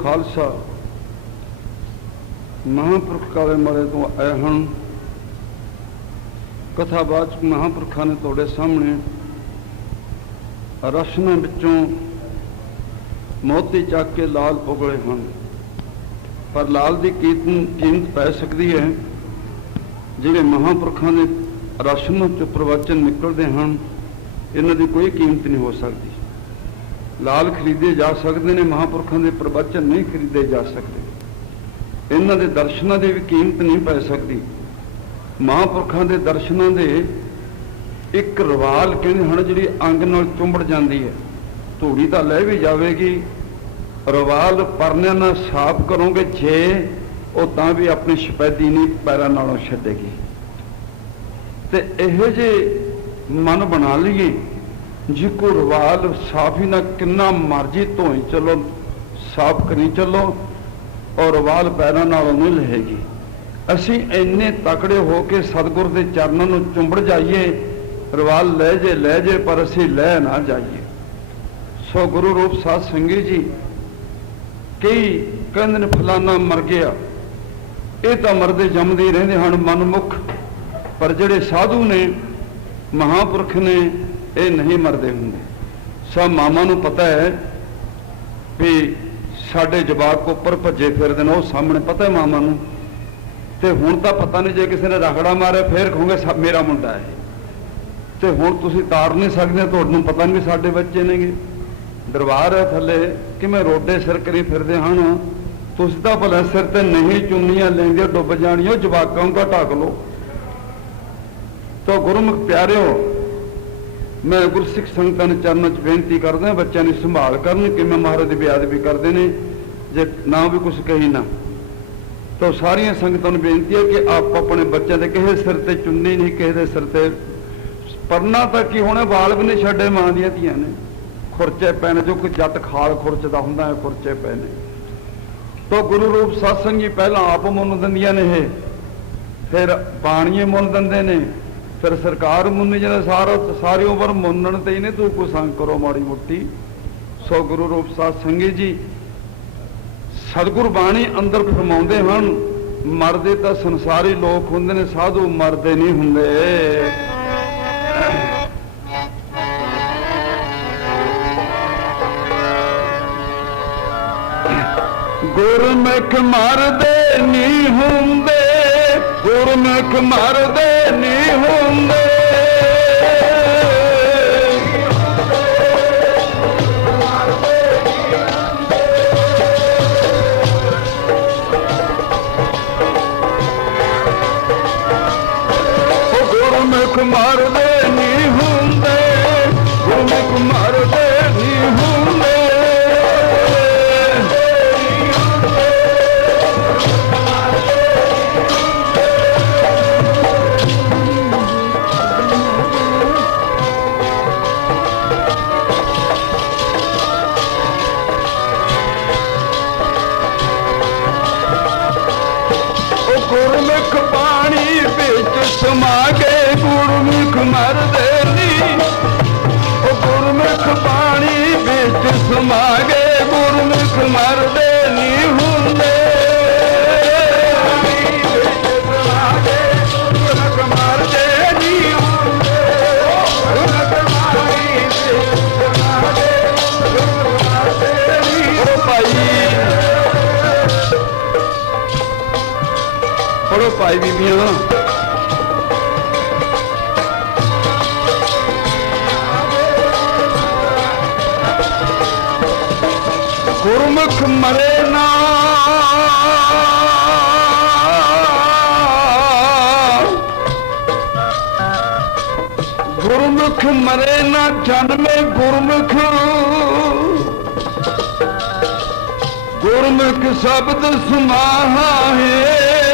खालसा महापुरख काले मारे तो आए हैं। कथावाचक महापुरखा ने तुहाडे सामने रसना विचों मोती चक के लाल उगले हैं, पर लाल की कीमत पै सकती है। जिहड़े महापुरखों के रसना चो प्रवचन निकलते हैं, इन्हां दी कोई कीमत नहीं हो सकती। लाल खरीदे जा सकते हैं, महापुरखों के प्रवचन नहीं खरीदे जा सकते। इन्हां दे दर्शनां दी भी कीमत नहीं पै सकती। महापुरखों के दर्शनां दे एक रवाल कहते हैं जी अंग नाल चुंबड़ जाती है। धूड़ी तो लै भी जाएगी, रवाल परने ना साफ करोगे जे वो तां भी अपनी सफेदी नहीं पैरों नालों छड्डेगी। ते इहो जे मन बना लीए जी को रवाल साफ ही ना किन्ना मर्जी धोई चलो, साफ करी चलो और रवाल पैरों नालों नहीं लहेगी। असी इन्ने तकड़े हो के सतगुर के चरणों में चुंबड़ जाइए, रवाल लै जे पर असी लै ना जाइए। सो गुरु रूप साध संगी जी कई कहते ने फलाना मर गया, ये तो मरदे जमदे रहंदे हन मनमुख, पर जिहड़े साधु ने महापुरख ने ये नहीं मरदे हुंदे। सब मामा नूं पता है भी साडे जवाक उपर भजे फिरदे ने, वो सामने पता है मामा नूं। ते हुण तां पता नहीं, जे किसी ने रगड़ा मारे फिर कहोगे मेरा मुंडा है। तो हुण तुसीं तार नहीं सकदे, तुहानूं पता नहीं साडे बच्चे नेगे। दरबार है थले कि मैं रोडे सिर करी फिरदे हन, तुसीं तां भला सिर ते नहीं चुन्नियां लैंदे डुब जाणियो, जवाकां का ढक लो। तो गुरुमुख प्यारिओ, मैं गुरसिख संगतां दे चरणों च बेनती करदा, बच्चों की संभाल करन कि मैं महाराज की बेअदबी करते हैं, जे ना भी कुछ कही ना। तो सारिया संगतां नूं बेनती है कि आप अपने बच्चों के किसी सिर ते चुन्नी नहीं, किसी के सिर ते परना तक ही होने, बाल भी नहीं छड्डे, मां दियां धीआं ने खुरचे पै ने, जो कोई जट खाल खुरचदा हुंदा है, खुरचे पै ने। तो गुरु रूप सत्संग जी पहला आप मुन दिंदियां ने, फिर बाणीए मुन दिंदे ने, फिर सरकार मुन्नी जिहड़ा सारी उम्र मुन्नण ते ही ने, तू कोई संग करो माड़ी मोटी। सो गुरु रूप साध संगी जी सतगुर बाणी अंदर फरमाउंदे हन, मरदे तां संसारी लोक हुंदे ने, साधु मरदे नहीं हुंदे। गुरमुख मरदे नहीं हुंदे, गुरमुख मरदे नहीं हुंदे। गुरमुख मरदे नहीं हुंदे, गुरमुख मरदे नहीं हुंदे। गुरमुख पानी बिच समा गए, गुरमुख मरदे नहीं। गुरमुख पानी बिच समा गए, गुरमुख मरदे नहीं हुंदे। गुरमुख मरदे नहीं हुंदे, गुरमुख पानी बिच समा गए, गुरमुख मरदे नहीं हुंदे। पढ़ो भाई बीबियां, गुरमुख मरे ना, गुरमुख मरे ना जन्मे गुरमुख। गुरमुख शब्द समाहा है,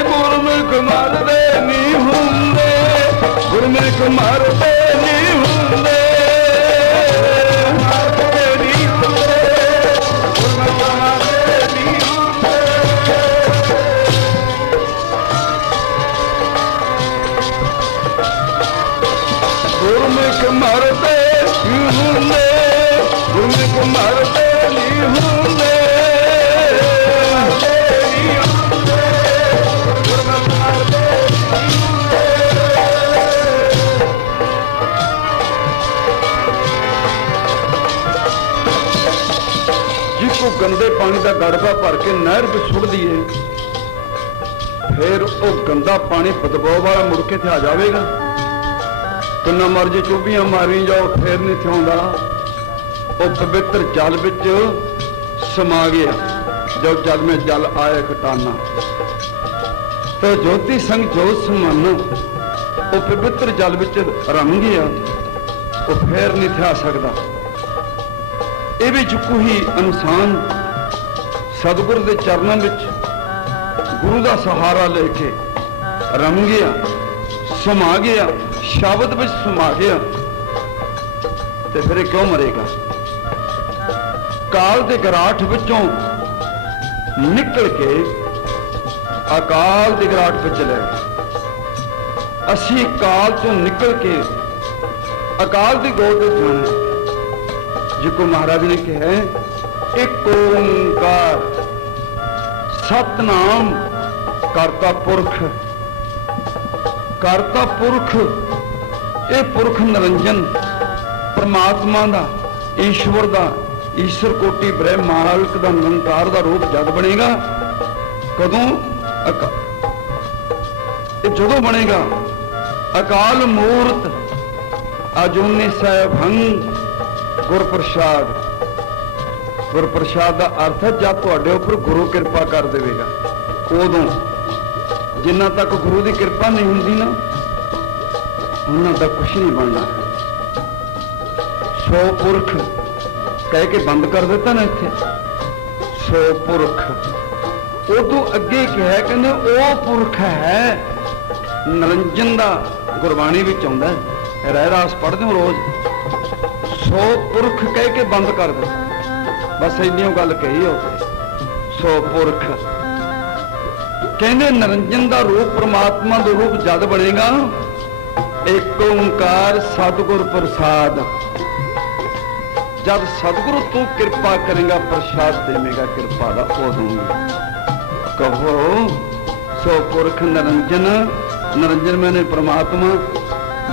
गुरमुख मरदे नहीं हुंदे, गुरमुख मरदे नहीं हुंदे, मरदे नहीं हुंदे, गुरमुख मरदे नहीं हुंदे। गुरमुख मरदे नहीं हुंदे, गुरमुख मरदे नहीं हुंदे। गंदे पानी का गड़बा भर के नहर में सुट दीए, फिर वो गंदा पानी बदबू वाला मुड़ के आ जाएगा। किन्ना मर्जी चुभियां मारी जाओ फिर नहीं थे आउंदा। वो पवित्र जल विच समा गया। जब जल में जल आए घटाना तो ज्योति संग जोत समान वो पवित्र जल विच रम गया। वो फिर नहीं थे आ सकता। ये भी चुकू ही इंसान सतगुरु के चरणों में गुरु का सहारा लेके रम गया, समा गया, शब्द में समा गया, तो फिर क्यों मरेगा? काल के गराठ विचों निकल के अकाल की गराठ में चले गए। असी काल चों निकल के अकाल की गोद में जाना। जिको महाराज ने कहा एक ओंकार सतनाम करता पुरख। करता पुरख ये पुरख निरंजन परमात्मा दा, ईश्वर दा, ईश्वर कोटि ब्रह्म मालिक दा निरंकार दा रूप जद बनेगा। कदों जदों बनेगा अकाल मूर्त अजूनी सहभंग गुर प्रसाद। गुर प्रसाद का अर्थ है जब तुहाडे उपर गुरु कृपा कर देगा। उदों जिन्ना तक गुरु की कृपा नहीं होंगी ना उन्ना तक कुछ नहीं बनना। सौ पुरख कह के बंद कर देता ना इत्थे। सौ पुरख उदों अगे कहा कहते वो पुरख है निरंजन का। गुरबाणी भी आउंदा है, रहरास पढ़ते हो रोज। सौ पुरख कह के बंद कर दे, बस इन्नी गल कही हो। सौ पुरख कहने निरंजन का रूप परमात्मा का रूप जद बनेगा। एक ओंकार सतगुर प्रसाद। जब सतगुरु तू कृपा करेगा प्रसाद देगा कृपा का उदों कहो सो पुरख निरंजन। निरंजन मैंने परमात्मा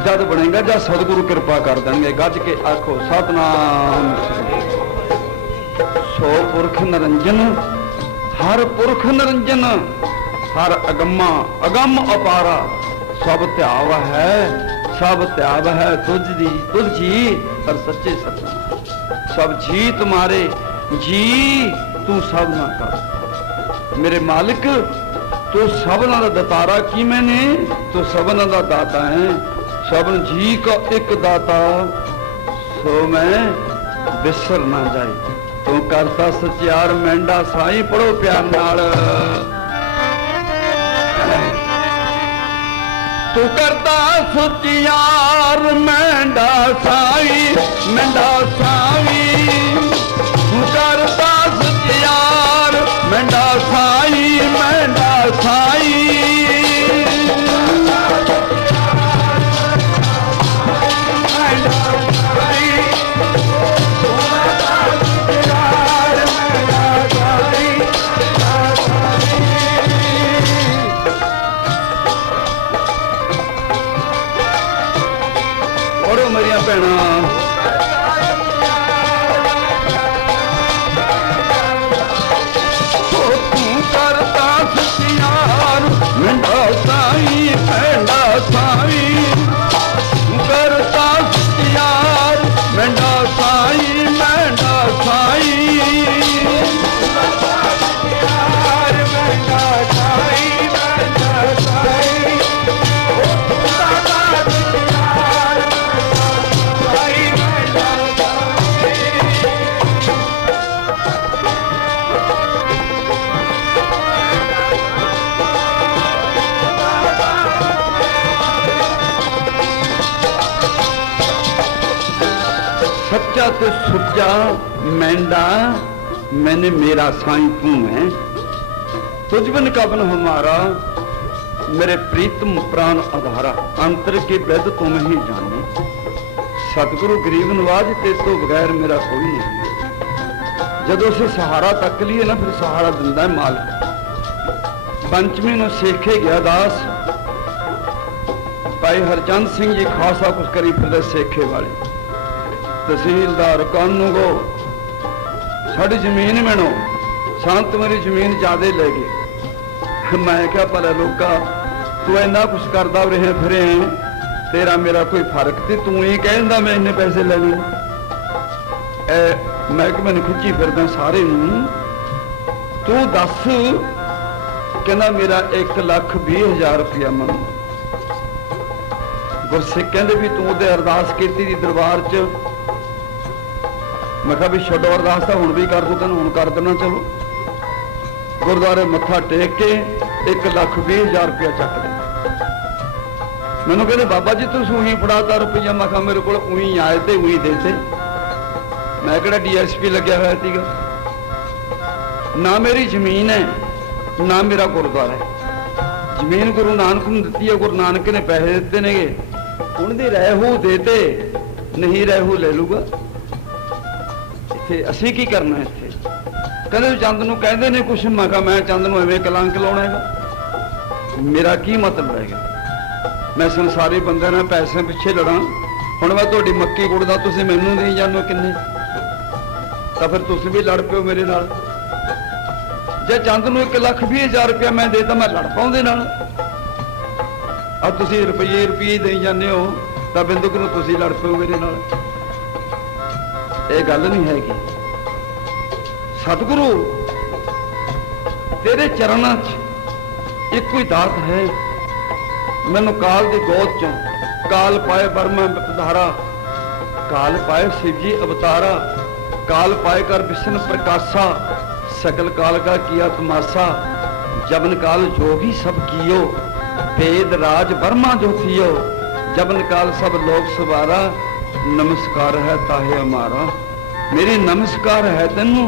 जद बनेगा जब सतगुरु कृपा कर देंगे। गज के आखो सतनाम। सो पुरख निरंजन हर पुरख निरंजन हर अगम्मा अगम अपारा सब त्याव है। सब त्याव है तुझ जी पर सच्चे सतनाम। सब जी तुम्हारे जी तू सब ना कर। मेरे मालिक तू सबना दा दातारा की मैंने तू सबना दा दाता है। सबन जी का एक दाता सो मैं बिसर ना जाए। तू करता सचियार मेंढा साई पढ़ो प्यार नाल। तू करता सचियार मेंढा साई मेंढा साई। तू करता सचियार मेंढा साई मेंढा साई। पढ़ो मेरिया भैना। मेंढा साई मेंढा साई। करता सचियार मेंढा साई मेंढा साई। सच्चा तो सुच्चा मेंढा मैंने मेरा साईं तू है। तुझ बिन कबन हमारा मेरे प्रीतम प्राण आधारा। अंतर के वेद तुम ही जाने। सतगुरु गरीब नवाज ते तो बगैर मेरा कोई नहीं। जदों से सहारा तक लिए ना फिर सहारा दिंदा है मालिक। पंचमी नूं सेखे गया दास भाई हरचंद सिंह जी खासा कुछ करी फिर सेखे वाले तहसीलदार कानूगो साड़ी जमीन मैनो संत मेरी जमीन ज्यादा ले गए। मैं क्या भला लोका तू इन्ना कुछ करदा रहे फिरे तेरा मेरा कोई फर्क ते तू ही कहंदा मैं इन्ने पैसे ले लूं। मैं कि मैंने खिंची फिरदा सारे नूं तू दस कहना मेरा 1,20,000 रुपया मन। गुरसिख कहंदे भी तू ते अरदास कीती दी दरबार च। मैं कहा भी छड्डो अरदास तां हुण भी कर दूं तैनूं हुण कर देना। चलो गुरुद्वारे मत्था टेक के 1,20,000 रुपया चक लिया। मैनूं कहंदे बाबा जी तुसीं उही फड़ाता रुपया। मैं कहा मेरे कोल उही आए ते उही देते। मैं किहड़ा DSP लग्या होया सीगा। ना मेरी जमीन है ना मेरा गुरुद्वारा है। जमीन गुरु नानक ने दिती है। गुरु नानक ने पैसे दिते ने उनकी रहू देते नहीं रहू ले लूगा। इत्थे असीं की करना इत्थे। कहते चंद नूं कहंदे ने कुछ। मैं कहा मैं चंद नूं एवें कलंक लाउणा हैगा। मेरा की मतलब है। मैं संसारी बंदे नाल पैसे पिछे लड़ा। हुण मैं तुहाडी मक्की गुड़दा तुसीं मैनूं देई जांदे हो किन्ने तां फिर तुसीं भी लड़ पिओ मेरे नाल। जे चंद नूं 1,20,000 रुपया मैं देता मैं लड़ पाउं दे नाल। अब तुसीं रुपये देई जांदे हो तां बिंदुक नूं तुसीं लड़ पिओ मेरे नाल। ਇਹ ਗੱਲ नहीं हैगी। सतगुरु तेरे चरणों च एक कोई दात है। मैनू काल दी गोद चों काल पाए बर्मा धारा काल पाए शिव जी अवतारा काल पाए कर विष्णु प्रकाशा सकल काल का किया तमाशा जबन काल जोगी सब कियो वेद राज बर्मा जो थियो जबन काल सब लोग सवारा नमस्कार है ताहे हमारा। मेरी नमस्कार है तेनू।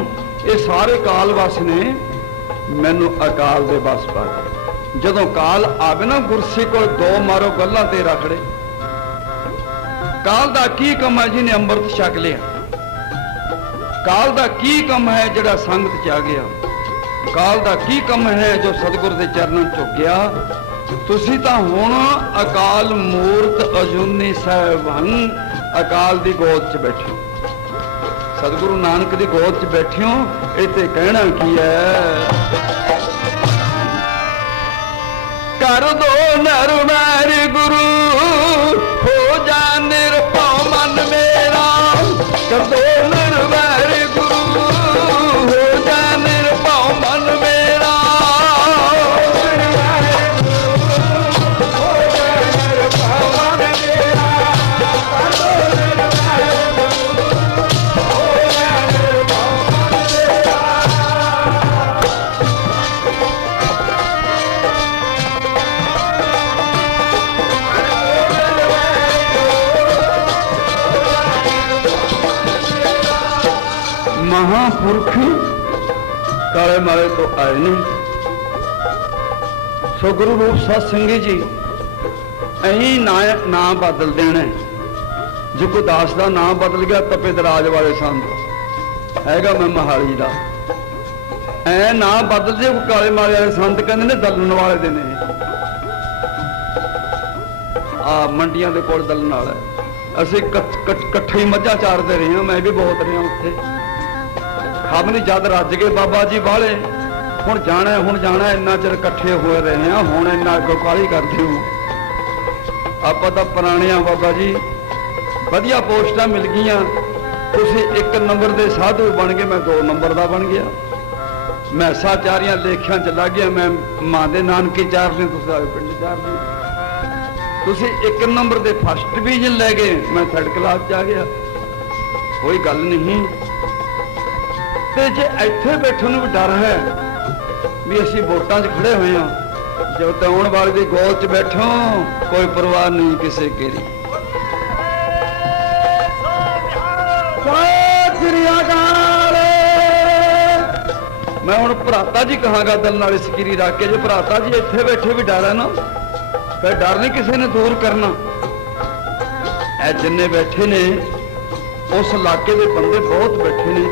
ये सारे काल वस ने मैनू अकाल दे बस पा दिया। जदों काल आवे ना गुरसिख कोल दो मारो गल्लां ते रखड़े। काल दा की कम है जिन्हें अंमृत छक लिया। काल दा की कम है जिहड़ा संगत च आ गया। काल दा की कम है जो सतगुर दे चरणों झुक गया। तुसीं तां हुण अकाल मूरत अजूनी सहबन अकाल दी गोद च बैठे हो। सतगुरु नानक दी गोद च बैठे हो। इत्थे कहना की है कर दो नर मैरी गुरु हो जा निरभव मन मेरा। कर दो नर मैरी गुरु हो जा निरभव मन मेरा। महापुरख काले माले तो आए नहीं। सो गुरु रूप सत्संगी जी अही ना बदल देना। जो कोई दास का नाम बदल गया तपे दराज वाले संत हैगा मैं मोहाली का ऐ ना बदल जे काले माले वाले संत कहते ने दलन वाले दे ने। आ मंडियां दे कोल दलन वाला असीं कट्ठे ही मझां चारदे रहे। मैं भी बहुत रहा उत्थे। खबनी जद रज गए बाबा जी वाले हुण जाना इन्ना चिर कट्ठे हो रहे हैं। हुण इन्ना अगों काहली करदे हो। आपां तां पुराने आ बाबा जी वधिया पोस्टां मिल गईयां। तुसीं 1 नंबर दे साधु बन गए मैं 2 नंबर दा बन गया। मैं साचारियां लेखियां च लग गया। मैं मां दे नानके चार ने तुसीं आए पिंड चार ने। तुसीं 1 नंबर दे फर्स्ट डिवीजन लै गए मैं 3rd क्लास च आ गया। कोई गल नहीं। ते जे इत्थे बैठण नूं भी डर है भी असीं वोटां 'च खड़े होए हां। जो आउण वाले दी गोद 'च बैठो कोई परवाह नहीं किसे केरी। मैं हुण भराता जी कहांगा दल नाल स्कीरी रख के। जो भराता जी इत्थे बैठे भी डर है ना फिर डर नहीं किसी ने दूर करना। ऐ जिन्ने बैठे ने उस इलाके के बंदे बहुत बैठे ने।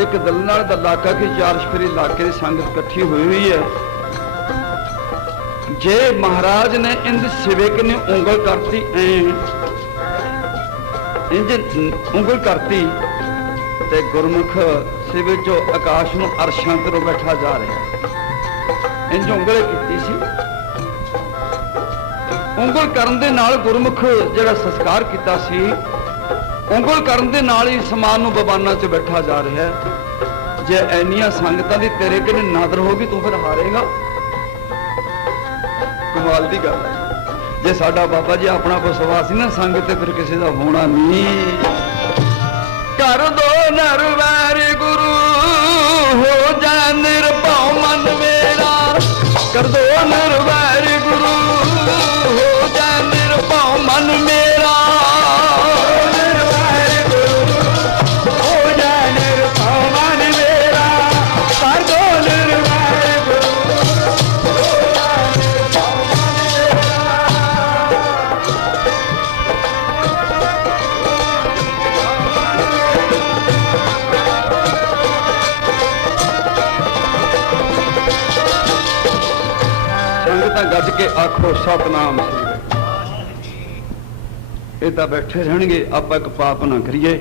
एक दलनाल दा इलाका की 4 छफेरी इलाके की संगत इकट्ठी हुई है। जे महाराज ने इंद सेवक ने उंगल करती इंज उंगल करती ते गुरमुख ਸਿਵੇ ਚੋਂ ਆਕਾਸ਼ ਨੂੰ ਅਰਸ਼ਾਂ ਤੇ ਬੈਠਾ ਜਾ ਰਿਹਾ। ਇੰਜ ਉਂਗਲ ਕੀਤੀ ਸੀ। ਉਂਗਲ ਕਰਨ ਦੇ ਨਾਲ ਗੁਰਮੁਖ ਜਿਹੜਾ ਸੰਸਕਾਰ ਕੀਤਾ ਸੀ, ਉਂਗਲ ਕਰਨ ਦੇ ਨਾਲ ਹੀ ਸਮਾਨ ਨੂੰ ਬਵਾਨਾਂ 'ਚ ਬੈਠਾ ਜਾ ਰਿਹਾ। ਜੇ ਐਨੀਆਂ ਸੰਗਤਾਂ ਦੀ ਤੇਰੇ ਕਿਨੇ ਨਾਦਰ ਹੋ ਗਈ, ਤੂੰ ਫਿਰ ਹਾਰੇਗਾ। ਕਮਾਲ ਦੀ ਗੱਲ ਹੈ। ਜੇ ਸਾਡਾ ਬਾਬਾ ਜੀ ਆਪਣਾ ਵਿਸ਼ਵਾਸ ਨਾ ਸੰਗਤ ਤੇ ਫਿਰ ਕਿਸੇ ਦਾ ਹੋਣਾ ਨਹੀਂ। ਕਰ ਦੋ ਨਰਵੈਰ ਗੁਰੂ ਹੋ ਜਾ ਨਿਰਭਉ ਮਨ ਮੇਰਾ, ਕਰ ਦੋ ਨਰਵੈਰ ਗੁਰੂ ਹੋ ਜਾ ਨਿਰਭਉ ਮਨ ਮੇਰਾ, ਨਿਰਵੈਰ ਗੁਰੂ ਹੋ ਜਾ ਨਿਰਭਉ ਮਨ ਮੇਰਾ, ਕਰ ਦੋ ਨਿਰਵੈਰ ਗੁਰੂ ਹੋ ਜਾ ਨਿਰਭਉ ਮਨ ਮੇਰਾ। ਸੰਗਤਾਂ ਗੱਜ ਕੇ ਆਖੋ ਸਤਨਾਮ ਸ੍ਰੀ ਵਾਹਿਗੁਰੂ। ਇਹ ਤਾਂ ਬੈਠੇ ਰਹਿਣਗੇ, ਆਪਾਂ ਇੱਕ ਪਾਪ ਨਾ ਕਰੀਏ।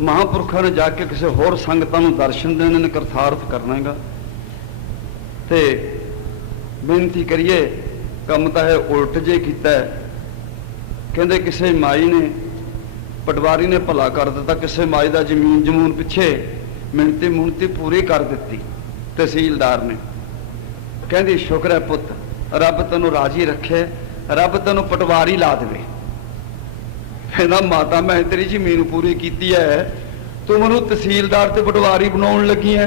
ਮਹਾਂਪੁਰਖਾਂ ਨੇ ਜਾ ਕੇ ਕਿਸੇ ਹੋਰ ਸੰਗਤਾਂ ਨੂੰ ਦਰਸ਼ਨ ਦੇਣੇ ਨੇ, ਕਰਤਾਰਥ ਕਰਨਾ ਹੈਗਾ ਤੇ ਬੇਨਤੀ ਕਰੀਏ। ਕੰਮ ਤਾਂ ਹੈ ਉਲਟ ਜੇ ਕੀਤਾ। ਕਹਿੰਦੇ ਕਿਸੇ ਮਾਈ ਨੇ, ਪਟਵਾਰੀ ਨੇ ਭਲਾ ਕਰ ਦਿੱਤਾ, ਕਿਸੇ ਮਾਈ ਦਾ ਜ਼ਮੀਨ ਜਮੂਨ ਪਿੱਛੇ ਮਿਹਨਤੀ ਮੁਹਨਤੀ ਪੂਰੀ ਕਰ ਦਿੱਤੀ ਤਹਿਸੀਲਦਾਰ ਨੇ। ਕਹਿੰਦੀ ਸ਼ੁਕਰ ਹੈ ਪੁੱਤ, ਰੱਬ ਤੈਨੂੰ ਰਾਜੀ ਰੱਖੇ, ਰੱਬ ਤੈਨੂੰ ਪਟਵਾਰੀ ਲਾ ਦੇਵੇ। ਕਹਿੰਦਾ ਮਾਤਾ ਮੈਂ ਤੇਰੀ ਜ਼ਮੀਨ ਪੂਰੀ ਕੀਤੀ ਹੈ, ਤੂੰ ਮੈਨੂੰ ਤਹਿਸੀਲਦਾਰ ਤੇ ਪਟਵਾਰੀ ਬਣਾਉਣ ਲੱਗੀ ਹੈ।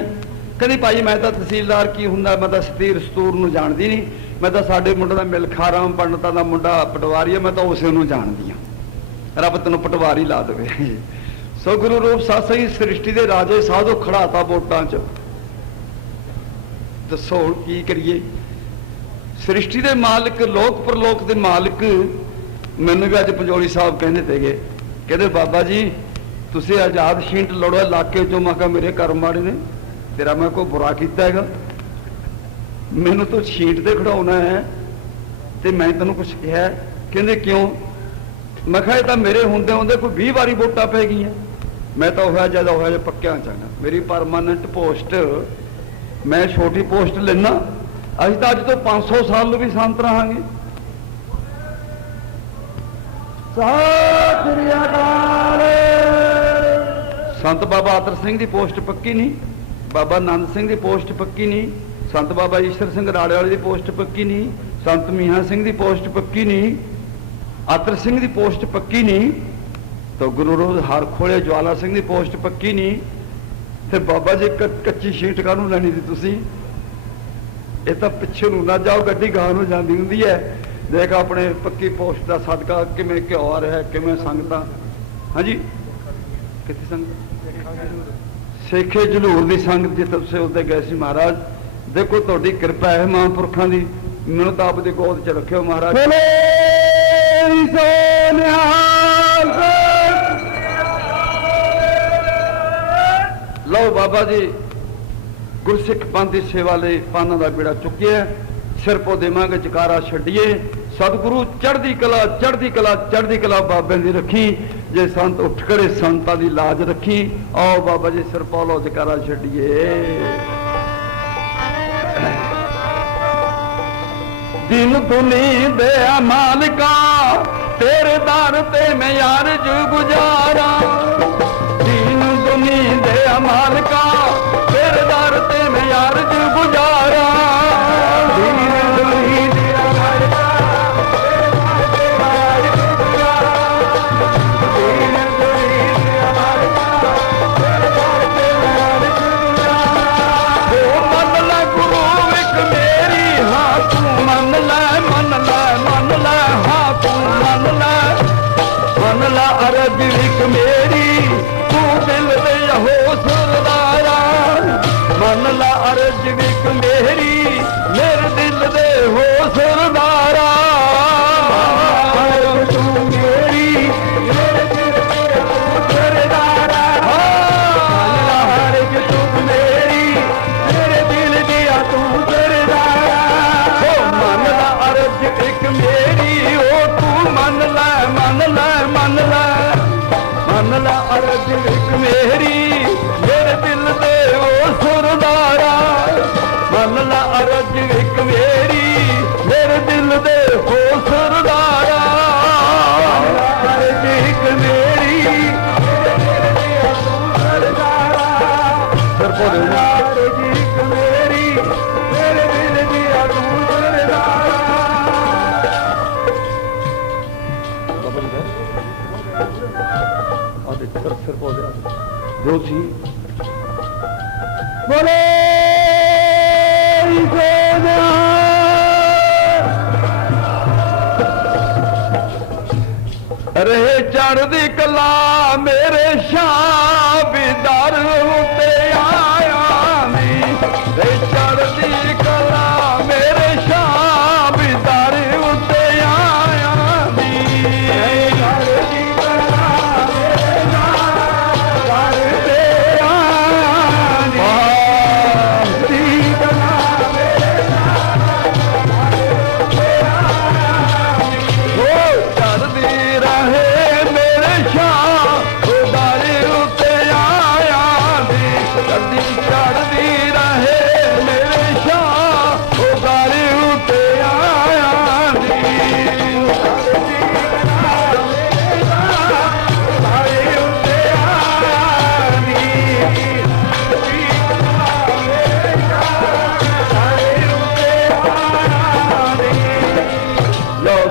ਕਹਿੰਦੀ ਭਾਈ ਮੈਂ ਤਾਂ ਤਹਿਸੀਲਦਾਰ ਕੀ ਹੁੰਦਾ, ਮੈਂ ਤਾਂ ਸਤੀਰ ਸਤੂਰ ਨੂੰ ਜਾਣਦੀ ਨਹੀਂ, ਮੈਂ ਤਾਂ ਸਾਡੇ ਮੁੰਡੇ ਦਾ ਮਿਲਖਾ ਰਾਮ ਪੰਡਤਾਂ ਦਾ ਮੁੰਡਾ ਪਟਵਾਰੀ ਹੈ, ਮੈਂ ਤਾਂ ਉਸੇ ਨੂੰ ਜਾਣਦੀ ਹਾਂ। ਰੱਬ ਤੈਨੂੰ ਪਟਵਾਰੀ ਲਾ ਦੇਵੇ। ਸੋ ਗੁਰੂ ਰੂਪ ਸਾਸੀ ਸ੍ਰਿਸ਼ਟੀ ਦੇ ਰਾਜੇ ਸਾਧੂ ਖੜਾਤਾ ਵੋਟਾਂ 'ਚ। ਦੱਸੋ ਹੁਣ ਕੀ ਕਰੀਏ। ਸ੍ਰਿਸ਼ਟੀ ਦੇ ਮਾਲਕ, ਲੋਕ ਪਰਲੋਕ ਦੇ ਮਾਲਕ ਮੈਨੂੰ ਵੀ ਅੱਜ ਪੰਜੋਲੀ ਸਾਹਿਬ ਕਹਿੰਦੇ ਤੇਗੇ, ਕਹਿੰਦੇ ਬਾਬਾ ਜੀ ਤੁਸੀਂ ਆਜ਼ਾਦ ਸ਼ੀਂਟ ਲੜੋ ਇਲਾਕੇ ਚੋਂ। ਮੈਂ ਕਿਹਾ ਮੇਰੇ ਕਰਮ ਮਾੜੇ ਨੇ, ਤੇਰਾ ਮੈਂ ਕੋਈ ਬੁਰਾ ਕੀਤਾ ਹੈਗਾ? ਮੈਨੂੰ ਤੂੰ ਸ਼ੀਟ ਤੇ ਖੜਾਉਣਾ ਹੈ ਤੇ ਮੈਂ ਤੈਨੂੰ ਕੁਛ ਕਿਹਾ? ਕਹਿੰਦੇ ਕਿਉਂ? ਮੈਂ ਕਿਹਾ ਇਹ ਤਾਂ ਮੇਰੇ ਹੁੰਦੇ ਹੁੰਦੇ ਕੋਈ 20 ਵਾਰੀ ਵੋਟਾਂ ਪੈ ਗਈਆਂ। ਮੈਂ ਤਾਂ ਹੋਇਆ ਜਿਹਾ ਪੱਕਿਆਂ ਚਾਹਣਾ। ਮੇਰੀ ਪਰਮਾਨੈਂਟ ਪੋਸਟ, ਮੈਂ ਛੋਟੀ ਪੋਸਟ ਲੈਣਾ। ਅਸੀਂ ਤਾਂ ਅੱਜ ਤੋਂ 500 ਸਾਲ ਨੂੰ ਵੀ ਸੰਤ ਰਹਾਂਗੇ। ਸਤਿ ਸ੍ਰੀ ਅਕਾਲ। ਸੰਤ ਬਾਬਾ ਆਦਰ ਸਿੰਘ ਦੀ ਪੋਸਟ ਪੱਕੀ ਨਹੀਂ, ਬਾਬਾ ਆਨੰਦ ਸਿੰਘ ਦੀ ਪੋਸਟ ਪੱਕੀ ਨਹੀਂ, ਸੰਤ ਬਾਬਾ ਈਸ਼ਰ ਸਿੰਘ ਰਾੜੇ ਵਾਲੇ ਦੀ ਪੋਸਟ ਪੱਕੀ ਨਹੀਂ, ਸੰਤ ਮੀਆਂ ਸਿੰਘ ਦੀ ਪੋਸਟ ਪੱਕੀ ਨਹੀਂ, ਆਦਰ ਸਿੰਘ ਦੀ ਪੋਸਟ ਪੱਕੀ ਨਹੀਂ, ਤਾਂ ਗੁਰੂ ਰੋਜ਼ ਹਰ ਖੋਲੇ ਜਵਾਲਾ ਸਿੰਘ ਦੀ ਪੋਸਟ ਪੱਕੀ ਨਹੀਂ। ਤੇ ਬਾਬਾ ਜੀ ਕੱਚੀ ਸ਼ੀਟ ਕਾਹਨੂੰ ਲੈਣੀ ਸੀ ਤੁਸੀਂ? ਇਹ ਤਾਂ ਪਿੱਛੇ ਨੂੰ ਨਾ ਜਾਓ, ਗੱਡੀ ਗਾਂ ਨੂੰ ਜਾਂਦੀ ਹੁੰਦੀ ਹੈ। ਦੇਖ ਆਪਣੇ ਪੱਕੀ ਪੋਸਟ ਦਾ ਸਦਕਾ ਕਿਵੇਂ ਘਿਓ ਆ ਰਿਹਾ, ਕਿਵੇਂ ਸੰਗਤਾਂ। ਹਾਂਜੀ ਕਿੱਥੇ ਸੰਗਤ? ਸੇਖੇ ਜਲੂਰ ਦੀ ਸੰਗਤ ਜਿੱਥੇ ਤੁਸੀਂ ਉੱਤੇ ਗਏ ਸੀ ਮਹਾਰਾਜ। ਦੇਖੋ ਤੁਹਾਡੀ ਕਿਰਪਾ ਹੈ ਮਹਾਂਪੁਰਖਾਂ ਦੀ, ਮੈਨੂੰ ਤਾਂ ਆਪਦੀ ਗੋਦ 'ਚ ਰੱਖਿਓ ਮਹਾਰਾਜ। ਲਓ ਬਾਬਾ ਜੀ ਗੁਰਸਿੱਖ ਪੰਥ ਦੀ ਸੇਵਾ ਲਈ ਪਾਨਾਂ ਦਾ ਬੇੜਾ ਚੁੱਕਿਆ, ਸਿਰ ਪੋ ਦੇਵਾਂਗੇ ਜਕਾਰਾ ਛੱਡੀਏ। ਸਤਿਗੁਰੂ ਚੜ੍ਹਦੀ ਕਲਾ ਚੜ੍ਹਦੀ ਕਲਾ ਚੜ੍ਹਦੀ ਕਲਾ ਬਾਬਿਆਂ ਦੀ ਰੱਖੀ। ਜੇ ਸੰਤ ਉੱਠ ਖੜੇ ਸੰਤਾਂ ਦੀ ਲਾਜ ਰੱਖੀ। ਆਓ ਬਾਬਾ ਜੀ ਸਿਰ ਪਾ ਲਓ ਜਕਾਰਾ ਛੱਡੀਏ। ਦਿਨ ਦੁਨੀ ਦੇ ਮਾਲਕਾ ਤੇਰੇ ਦਰ ਤੇ ਮੈਂ ਯਾਰ ਜੂ ਗੁਜ਼ਾਰਾ। ਦਿਨ ਦੁਨੀ ਦੇ ਮਾਲਕਾ ਤੇਰੇ ਦਰ ਤੇ ਮੈਂ ਯਾਰ ਜੂ ਗੁਜ਼ਾਰਾ। ਦਿਨ ਦੁਨੀ ਦੇ ਮਾਲਕਾ ਦਿਨ ਦੁਨੀ ਦੇ ਮਾਲਕਾ ਤੇਰੇ ਦਰ ਤੇ ਮੈਂ ਯਾਰ ਜੂ ਗੁਜ਼ਾਰਾ। ਉਹ ਮੰਨ ਲੈ ਗੁਰੂ ਇੱਕ ਮੇਰੀ, ਹਾਂ ਤੂੰ ਮੰਨ ਲੈ ਮੰਨ ਲੈ ਮੰਨ ਲੈ, ਹਾਂ ਤੂੰ ਮੰਨ ਲੈ ਮੰਨ ਲੈ। ਅਰਜ ਇੱਕ ਮੇਰੀ ਤੂੰ ਦਿਲ ਦੇ ਹੋ ਸਰਦਾਰਾ। ਮੰਨ ਲੈ ਅਰਜ ਇੱਕ ਮੇਰੀ ਮੇਰੇ ਦਿਲ ਦੇ ਹੋ ਸਰਦਾਰਾ। ਅਰਜ ਤੂੰ ਮੇਰੀ ਮੇਰੇ ਦਿਲ ਦੇ ਹੋ ਸਰਦਾਰਾ। ਮੰਨ ਲੈ ਅਰਜ ਤੂੰ ਮੇਰੀ ਮੇਰੇ ਦਿਲ ਦੀਆਂ ਤੂੰ ਸਰਦਾਰਾ। ਮੰਨ ਲੈ ਅਰਜ ਇੱਕ ਮੇਰੀ, ਉਹ ਤੂੰ ਮੰਨ ਲੈ ਮੰਨ ਲੈ ਮੰਨ ਲੈ ਮੰਨ ਲੈ ਅਰਜ ਇੱਕ ਮੇਰੀ ਮੇਰੇ दिल दे ओ सुरदारा मन ला अरज एक मेरी मेरे दिल दे ओ सुरदारा अरज एक मेरी अरज एक मेरी मेरे दिल दी तू सुरदारा। फिर पौधे जो सी बोले रहे चढ़दी कला मेरे शाबिदार उते आया नी रहे चढ़दी कला मेरे शाबिदार उते आया नी चढ़दी कला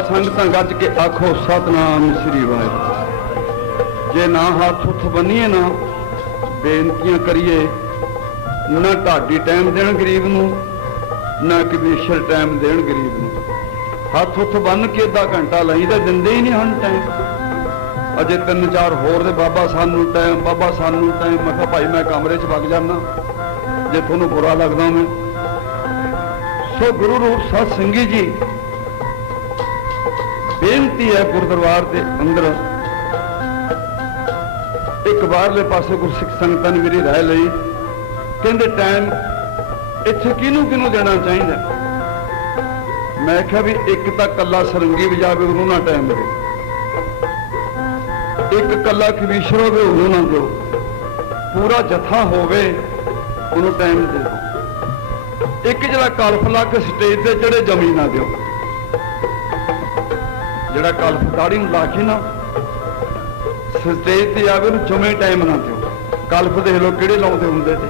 संगतां गज के आखो सतनाम श्री वाहिगुरू। जे ना हाथ उठ बनीए ना बेनतियां करिए ना ढाडी टाइम देन गरीब नूं ना कमीशर टाइम देन गरीब नूं। हाथ उठ बन के अद्धा घंटा लई तो दिंदे ही नहीं हन टाइम। अजे 3-4 होर दे बाबा सानू टाइम बाबा सानू टाइम। मैं कहा भाई मैं कमरे च वग जाना जे तुहानूं बुरा लगदा मैं। सो गुरु रूप सत सिंगी जी बेनती है गुरुदरबार के अंदर एक बारले पासे गुरसिख संगतां ने मेरी राय लई कहंदे टाइम इत्थे किनू किनू देना चाहिए। मैं कहा भी एक तो कला सरंगी बजावे उन्होंने ना टाइम दो, एक कला कबीशर होवे उन्होंने ना दो, पूरा जथा होवे उन्होंने टाइम दे दो। एक जरा कल्फ ला के स्टेज से चढ़े जमी ना दो, जरा कल्फ दाड़ी ला के ना स्टेज से आवे चुमे टाइम ना दो। कल्फ देख लो कि लाते होंगे थे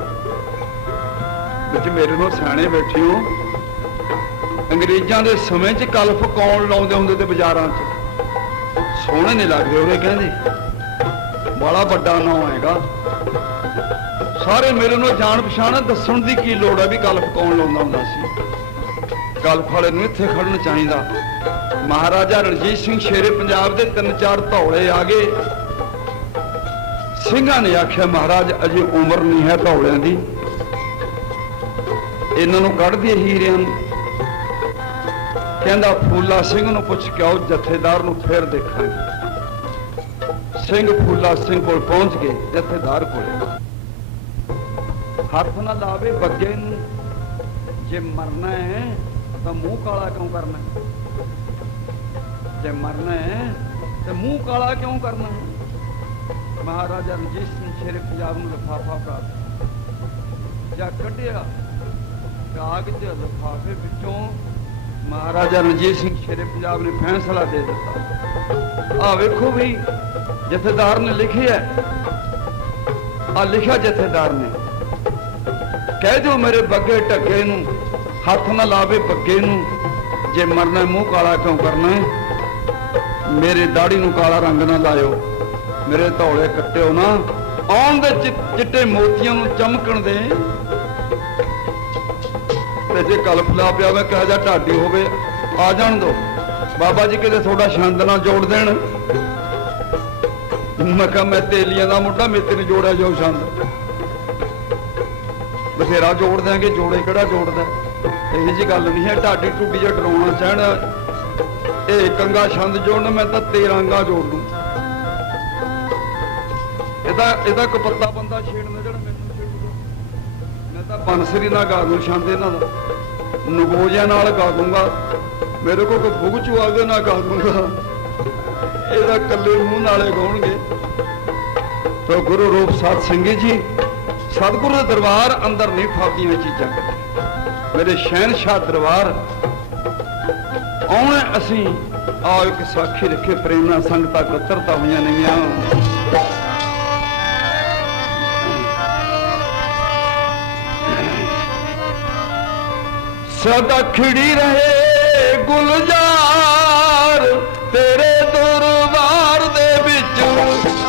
मेरे को सियाने बैठे हो। अंग्रेजा के समय च कल्फ कौन लाते होंगे थे बाजारों च सोहने नहीं लगते वो कहते बड़ा बड़ा नाम हैगा। सारे मेरे को जान पछाण दसन की की लोड़ है भी कल्फ कौन लाता होंगे सी। कल्फ वाले इत्थे खड़ना चाहिए। महाराजा रणजीत सिंह शेरे पंजाब के 3-4 धौले आ गए। सिंघां ने आख्या महाराज अजे उम्र नहीं है धौलियां दी, इन्हां नूं कढ दिए हीरियां नूं। कहंदा फूला सिंह नूं पुछ के आओ जथेदार नूं फिर देखांगे। सिंह फूला सिंह कोल पहुंच गए जथेदार कोल। हथ ना लावे बग्गे नूं, जे मरना है तो मुंह काला क्यों करना है? जे मरना है तो मुंह काला क्यों करना है? महाराजा रणजीत सिंह शेरे पंजाब नूं लिफाफा प्राप्त जा कढ़िया कागज लिफाफे विचों। महाराजा रणजीत सिंह शेरे पंजाब ने फैसला दे दिता। आ वेखो भी जथेदार ने लिखे है, आ लिखा जथेदार ने कह दो मेरे बग्गे ढगे नूं हथ ना लावे बग्गे नूं, जे मरना मुंह काला क्यों करना है? मेरे दाढ़ी नूं काला रंग ना लायो, मेरे धौले कट्टिओ ना, आउण दे चिट्टे मोतियां नूं चमकण दे। ते जे कल्फ ला पिया मैं कह जा ढाडी होवे आ जाण दो बाबा जी, किते थोड़ा छंद ना जोड़ देण। मैं कहा मैं तेलियां दा मुंडा मेरे ने जोड़िया जाओ छंद, बथेरा जोड़ देंगे, जोड़े किहड़ा जोड़दा। यही जी गल नहीं है। ढाडी टूडी जे डराउणा चाहण ये कंगा छंद जोड़न मैं तो 13 अंगा जोड़ दूं। ਇਹਦਾ ਕਪੱਤਾ ਬੰਦਾ ਛੇੜਨਾ ਜਿਹੜਾ ਮੈਨੂੰ ਛੇੜੂਗਾ। ਮੈਂ ਤਾਂ ਬੰਸਰੀ ਨਾਲ ਗਾ ਦੂੰ ਛੰਦ ਇਹਨਾਂ ਦਾ, ਨਗੋਜਿਆਂ ਨਾਲ ਗਾ ਦੂੰਗਾ, ਮੇਰੇ ਕੋਲ ਕੋਈ ਬੁਗਚੂ ਆਗੇ ਨਾ ਗਾ ਦੂੰਗਾ। ਇਹਦਾ ਕੱਲੇ ਮੂੰਹ ਨਾਲੇ ਗਾਉਣਗੇ। तो गुरु रूप साध सिंह जी सतगुरु के दरबार अंदर नहीं फालतू चीज़ां करें। मेरे शहनशाह दरबार आने असी आओ एक साखी रखे प्रेम नाल संगतां कतरता हुई नहीं। सदा खिड़ी रहे गुलजार तेरे दरबार दे विच,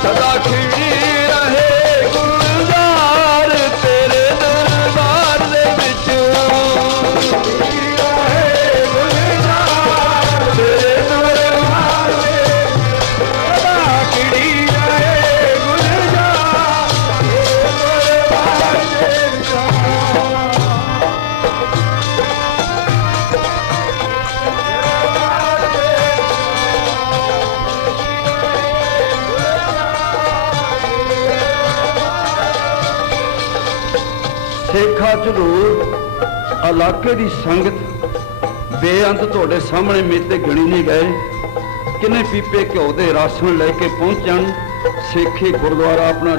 सदा खिड़ी रहे गुलजार तेरे दरबार दे विच, तेरे दरबार दे सदा खिड़ी रहे गुलजार तेरे दरबार दे विच। सेखा झरूर इलाके की संगत बेअंत तुहाडे सामने मेते गिणी नहीं गए। किन्ने पीपे घ्यो दे राशन लेके पहुंचन सेखे गुरुद्वारा अपना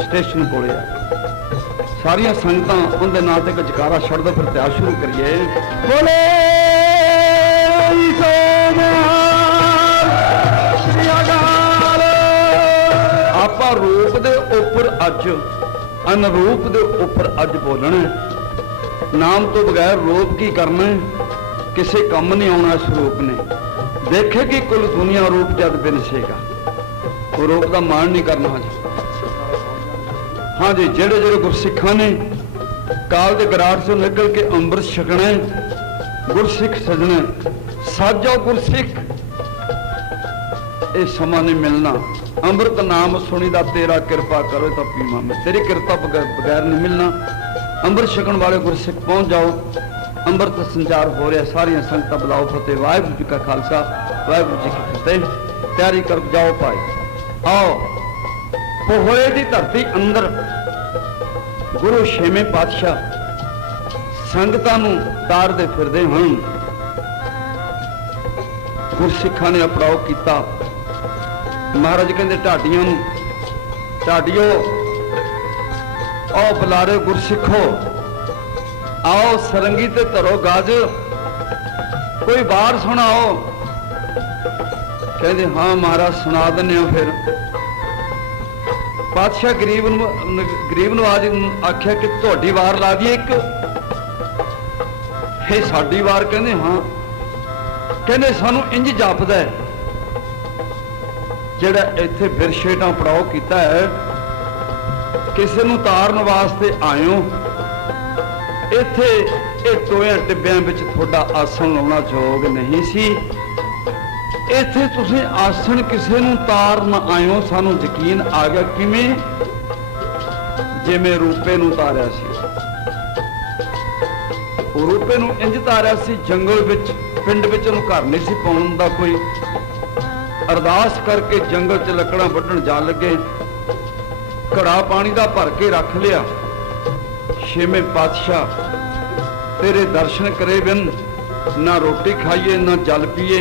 स्टेशन कोले। सारिया संगतां उनके नां ते जकारा छड़ दो, फिर त्याग शुरू करिए। बोले आपा रूप दे उपर अज अनरूप दे उपर अज बोलना। नाम तो बगैर रूप की करना, किसी काम नहीं आना इस रूप ने। देखेगी कुल दुनिया रूप जद बिनसेगा, वो रूप का मान नहीं करना। हाँ जी, जेड़े जेड़े गुरसिखा ने काल के गराड़ से निकल के अंमृत छकना, गुरसिख सजने सज जाओ गुरसिख, ये समा नहीं मिलना। अमृत नाम सुनी दा तेरा कृपा करो तो पीवा मैं, तेरी कृपा बगैर नहीं मिलना। अमृत छकन वाले गुरसिख पहुंच जाओ, अमृत संचार हो रहा। सारिया संगतां बुलाओ फतेह। वाहिगुरू जी का खालसा वाहिगुरू जी की फतेह। तैयारी कर जाओ भाई, आओ। पोहोए की धरती अंदर गुरु छेवें पातशाह संगतां नूं तारदे फिरदे हन। गुरसिखां ने अपड़ाओ किया। महाराज कहते ढाडियों ढाडियो आओ बुलारे गुरसिखो, आओ सरंगी ते धरो गाज, कोई बार सुनाओ। कहते हाँ महाराज सुना देने। फिर पातशाह गरीब नवाज आख्या कि तुहाडी वार ला दी एक, हे साडी वार। कहते हाँ। कहते सानू इंज जापदा है जेड़ा इत्थे बिरशेटा पड़ाओ किया है, किसी नूं तारन वास्ते आयो। इत्थे टोया टिब्बियां विच तुहाडा आसन लाउणा योग नहीं सी। इत्थे तुसीं आसन किसी नूं तारन आयो, सानू यकीन आ गया। किवें? जिवें रूपे नूं तारिया सी। रूपे नूं इंज तारिया सी, जंगल विच पिंड विच नूं घर नहीं सी पाउण दा कोई। अरदास करके जंगल च लकड़ा वड्ढण जा लगे, घड़ा पानी का भर के रख लिया। छेवें पातशाह तेरे दर्शन करे बिन ना रोटी खाइए ना जल पीए,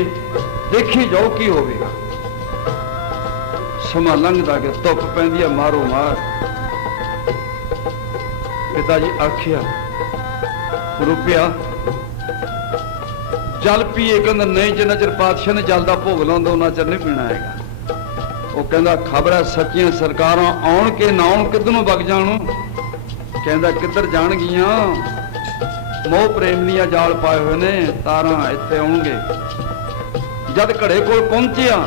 देखी जाओ की होवेगा। समा लंघदा गया, धुप पैंदी है मारो मार। पिता जी आखिया रुपया जल पीए। कहंदा नहीं, जिन्ना चਿਰ पातशाह ने जल का भोग लाउंदा उन्ना चਿਰ नहीं पीना है। वो कहंदा खबर है सच्चियां सरकारां आउण के ना आउण किधरों वग जाण। कहंदा किधर जाणगियां, मोह प्रेम दियां जाल पाए हुए ने, तारां इत्थे आउणगे। जद घड़े कोल पहुंचिया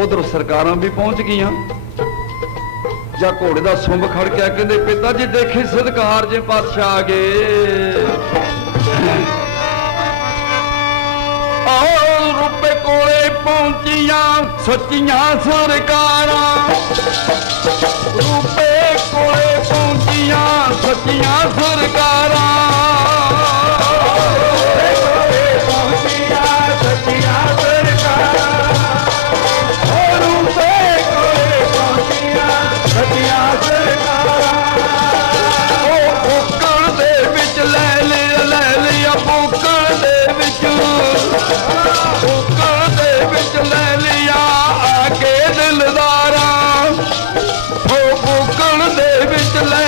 उधर सरकारां भी पहुंच गईयां। जा घोड़े का सुंभ खड़ गया। कहंदे पिता जी देखी सदकार जे पातशाह आ गए। रूपे कोले पहुंचिया सच्चियां सरकारां, रूपे कोले पहुंचिया सच्चियां सरकारां, पहुंचिया सच्चियां सरकारां, रूपे कोले पहुंचिया सच्चियां सरकारां। ओ बुक्कल दे विच ले लिया बुक्कल दे विच, बुक्कल दे विच ले लिया आके दिलदारा। ओ बुक्कल दे विच ले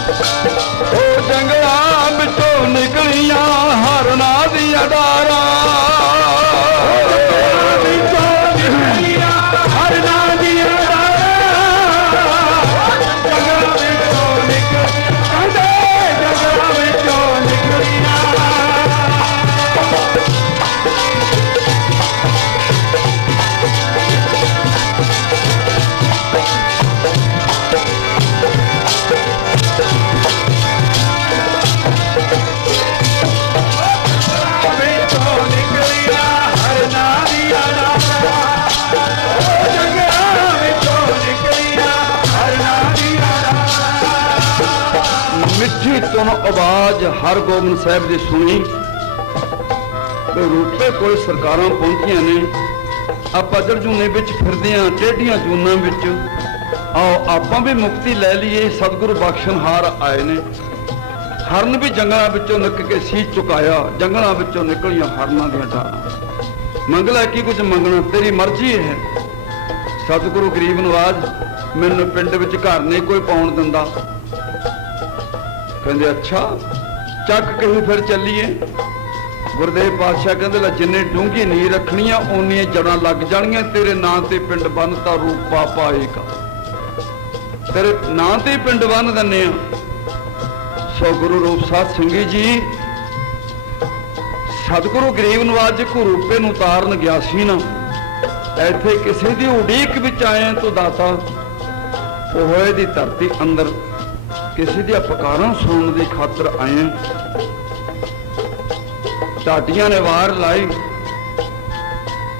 ओ जंगलां विचों निकलियां हरना दियां डारां मिठी तुन आवाज हरगोबिंद साहब की सुनी। रूपे कोई सरकारां पहुंचियां ने, आपां जड़जूने विच फिरदे हां टेढ़ियां जूनां विच। आओ आपां भी मुक्ति लै लीए। सतगुरु बख्शनहार आए ने। हरन भी जंगलां विचों निक के सीस झुकाया, जंगलां विचों निकलियां हरनां दियां डारां। मंगला की कुछ मंगना, तेरी मर्जी है। सतगुरु गरीब नवाज मैनूं पिंड विच घर नहीं कोई पाउण दिंदा। कहते अच्छा चक कहीं फिर चलीए। गुरदेव पातशाह कहते ला जिन्ने डूंगी नींह रखनी उन्नियां जड़ां लग जानियां। तेरे नां ते पिंड बनता रूपा पाएगा, तेरे नां ते पिंड बन दिन्ने आ। सो गुरु रूप साध सिंह जी सतगुरु गरीब नवाज को रूपे नूं तारन गया सी ना, इत्थे किसी दी उड़ीक विच आए तो दाता होए दी धरती अंदर किसी दी पुकारां सुनने की खातर आए। ढाडियां ने वार लाई,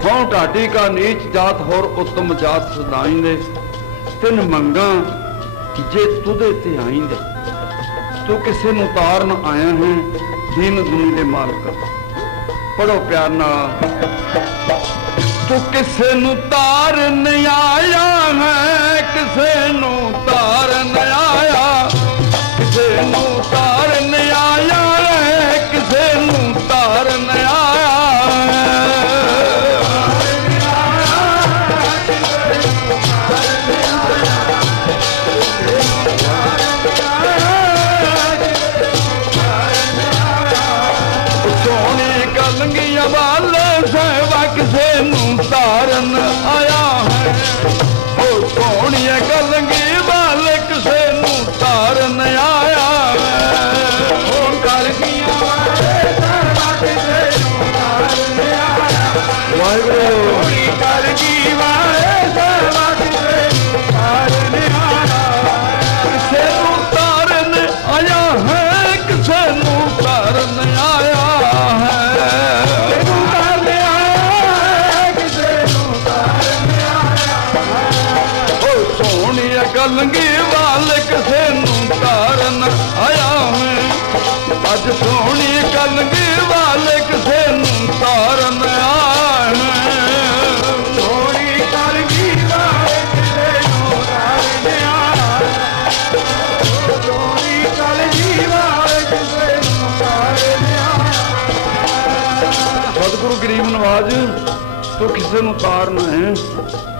हों ढाडी का नीच जात होर उत्तम जात सदाइंदे। तिन मंगा जे तुदे ते आईंदे। तू किसी नूं तारन आया है, दीन दुनी दे मालक। पढ़ो प्यार नाल। तू किसे नूं तारन आया है, किसे नूं तारन आया, किसे नूं तारन आया है, किसे नूं तारन आया सोने कलंगियां वाले सहवा किसे नूं तारन आया है। ओ सोनिया कलंगी वाले किसे नूं तारन आया है। ओ कलंगियां वाले सहवा किसे नूं तारन आया। वाहिगुरू कलंगी वाले सहवा किसे नूं तारन आया। किसे नूं तारन आया है, किसे नूं तारन आया है। कलंगी वाले किसे नूं तारन आया है। अज सोहनी कलंगी वाले किसे नूं तारन आया है। सोहनी कलंगी वाले किसे नूं तारन आया है। सोहनी कलंगी वाले किसे नूं तारन आया। सतगुरु गरीब नवाज तू किसे नूं तारना है,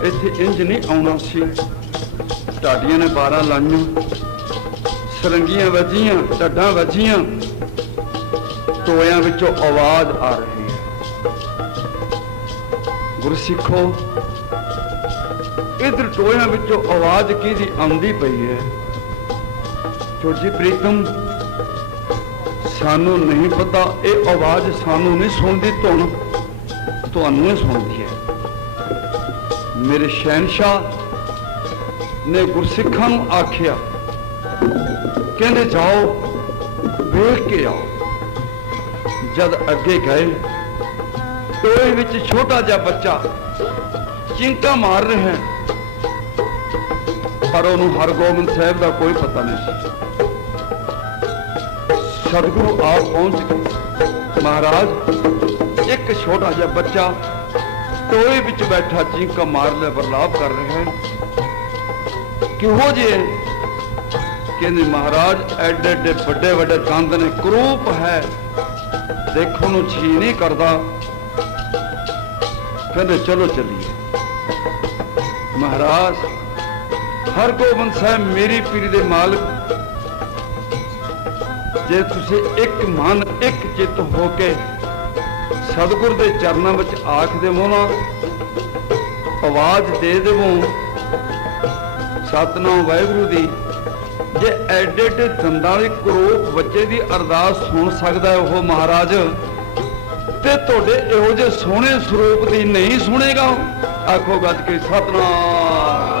इत्थे इंज नहीं आउणा सी। ढाडियां ने 12 लाइयां, सरंगियां वजियां, ढड्डां वजियां, टोयां विचों आवाज आ रही है। गुरसिखो इधर टोयां विचों आवाज किहदी आउंदी पई है। चोजी प्रीतम सानू नहीं पता, ये आवाज सानू नहीं सुनदी, धुन तुहानू ही सुनदी है। मेरे शहनशाह ने गुरसिखां नूं आखिया, कहंदे जाओ वेख के आओ। जद अगे गए टोए विच छोटा जिहा बच्चा चिंका मार रहा है, पर उन्होंने हरगोबिंद साहब का कोई पता नहीं सी। सतगुरु आप पहुंच गए। महाराज एक छोटा जिहा बच्चा टोए विच बैठा चींका मार लिया, बरलाप कर रहा है। किहो जे कहते महाराज एडे एडे बड़े बड़े दंद ने, करूप है, देखो नूं जी नहीं करता। कहते चलो चलिए। महाराज हरगोबिंद साहब मेरी पीरी दे मालिक जे तुसी एक मन एक चित हो के सतगुर दे चरणों में आख देवो ना, आवाज दे देवो सतनाम वाहिगुरू दी, जे एडे एडे दंदां वाले करोप बच्चे की अरदास सुन सकता है वो महाराज, ते तुहाडे इहो जे सोहणे स्वरूप दी नहीं सुनेगा। आखो गज के सतनाम।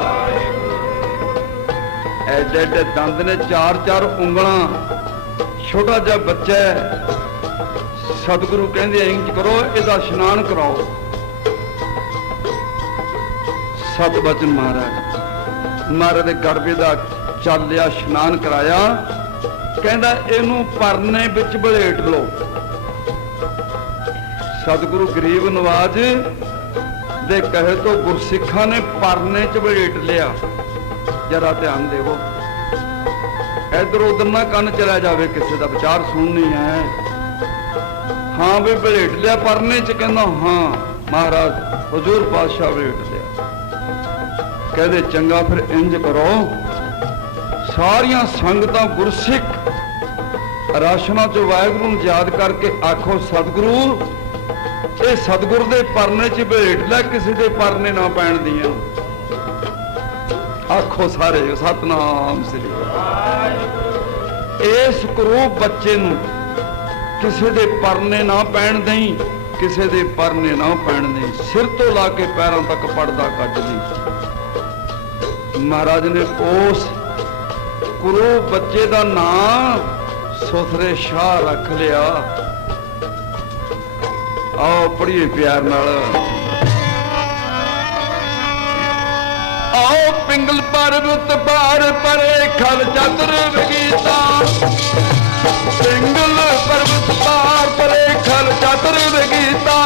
एडे एडे दंद ने, चार चार उंगलां, छोटा जा बच्चा है। सतगुरु कहंदे इंज करो, इहदा इशनान कराओ। सत बचन महाराज दे गड़बे दा चल लिया, इशनान कराया। कहंदा इहनूं परने विच बलेट लो। सतगुरु गरीब नवाज दे कहे तो गुरसिखां ने परने च बलेट लिया। जरा ध्यान देवो, इधर उधर ना कन चला जावे, किसी का विचार सुननी है। हाँ भी बलेट लिया परने च, कहना हाँ महाराज हजूर पातशाह बलेट लिया। कहते चंगा फिर इंज करो, सारिया संगतां गुरसिख राशना चो वाहिगुरू नूं याद करके आखो सतगुरु ये सतगुर दे परने च बलेट लै, किसी दे परने ना पैण दियां। आखो सारे सतनाम श्री। इस करूप बच्चे नूं किसी दे परने ना पैण दई, किसी दे परने ना पैण दई। सिर तो ला के पैरों तक पड़दा कट दी। महाराज ने उस करूप बच्चे दा नाम सुथरे शाह रख लिया। आओ पढ़िए प्यार नाल। आओ पिंगल पर्वत पार परे खल चतर वगीता, पिंगल पर्वत पार परे खल चतर वगीता।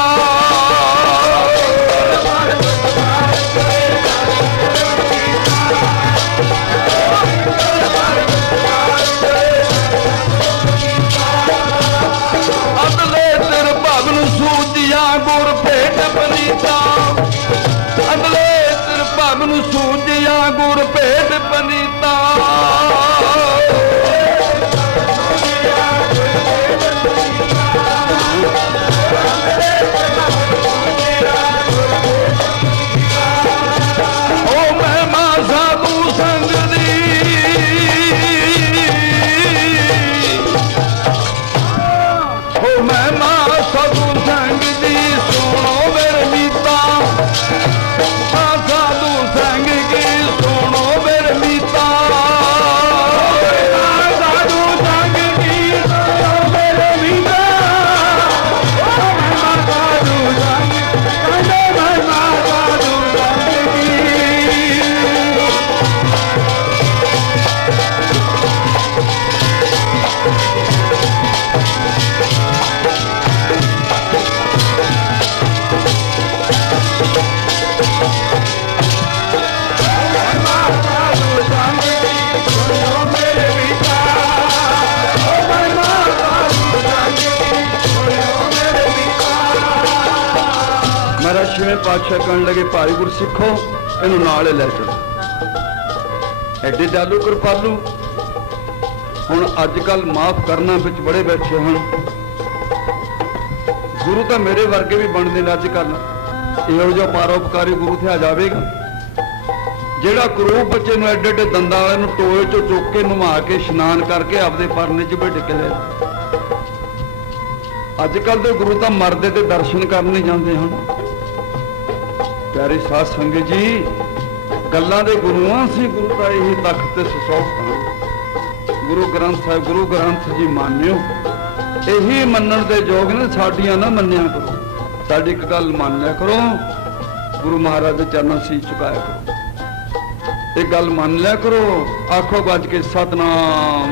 अदले तिर भवन सूजिया गुर भेट बनीता, अदले तिर भवन सूजिया गुर भेट बनीता। छेवें पातशाह कहन लगे भाई गुरसिखो इनू नाल लै चलो। एडे जालू कृपालू हुण अजकल माफ करना विच बड़े बैठे हैं। गुरु तो मेरे वर्गे भी बनते हैं अजकल। इहो जिहा परोपकारी गुरु थे आ जाएगा जिहड़ा करूप बच्चे नूं एडे एडे दंदां वाले नूं टोए चों चुक के नवा के इशनान करके आपदे परने च बिठ के ले। अजकल के गुरु तो मरदे ते दर्शन करने जाते हैं। प्यारे साध संगत जी गल्लां दे गुरुआं सी, गुरु का यही तख्त ते सुसौखत हां। गुरु ग्रंथ साहिब गुरु ग्रंथ जी मानियो, यही मनण दे योग ने, साडियां ना मन्निया करो। साडी एक गल मान लिया करो, गुरु महाराज दे चरणों सी झुकाया करो। एक गल मान लिया करो, आखो गज के सतनाम।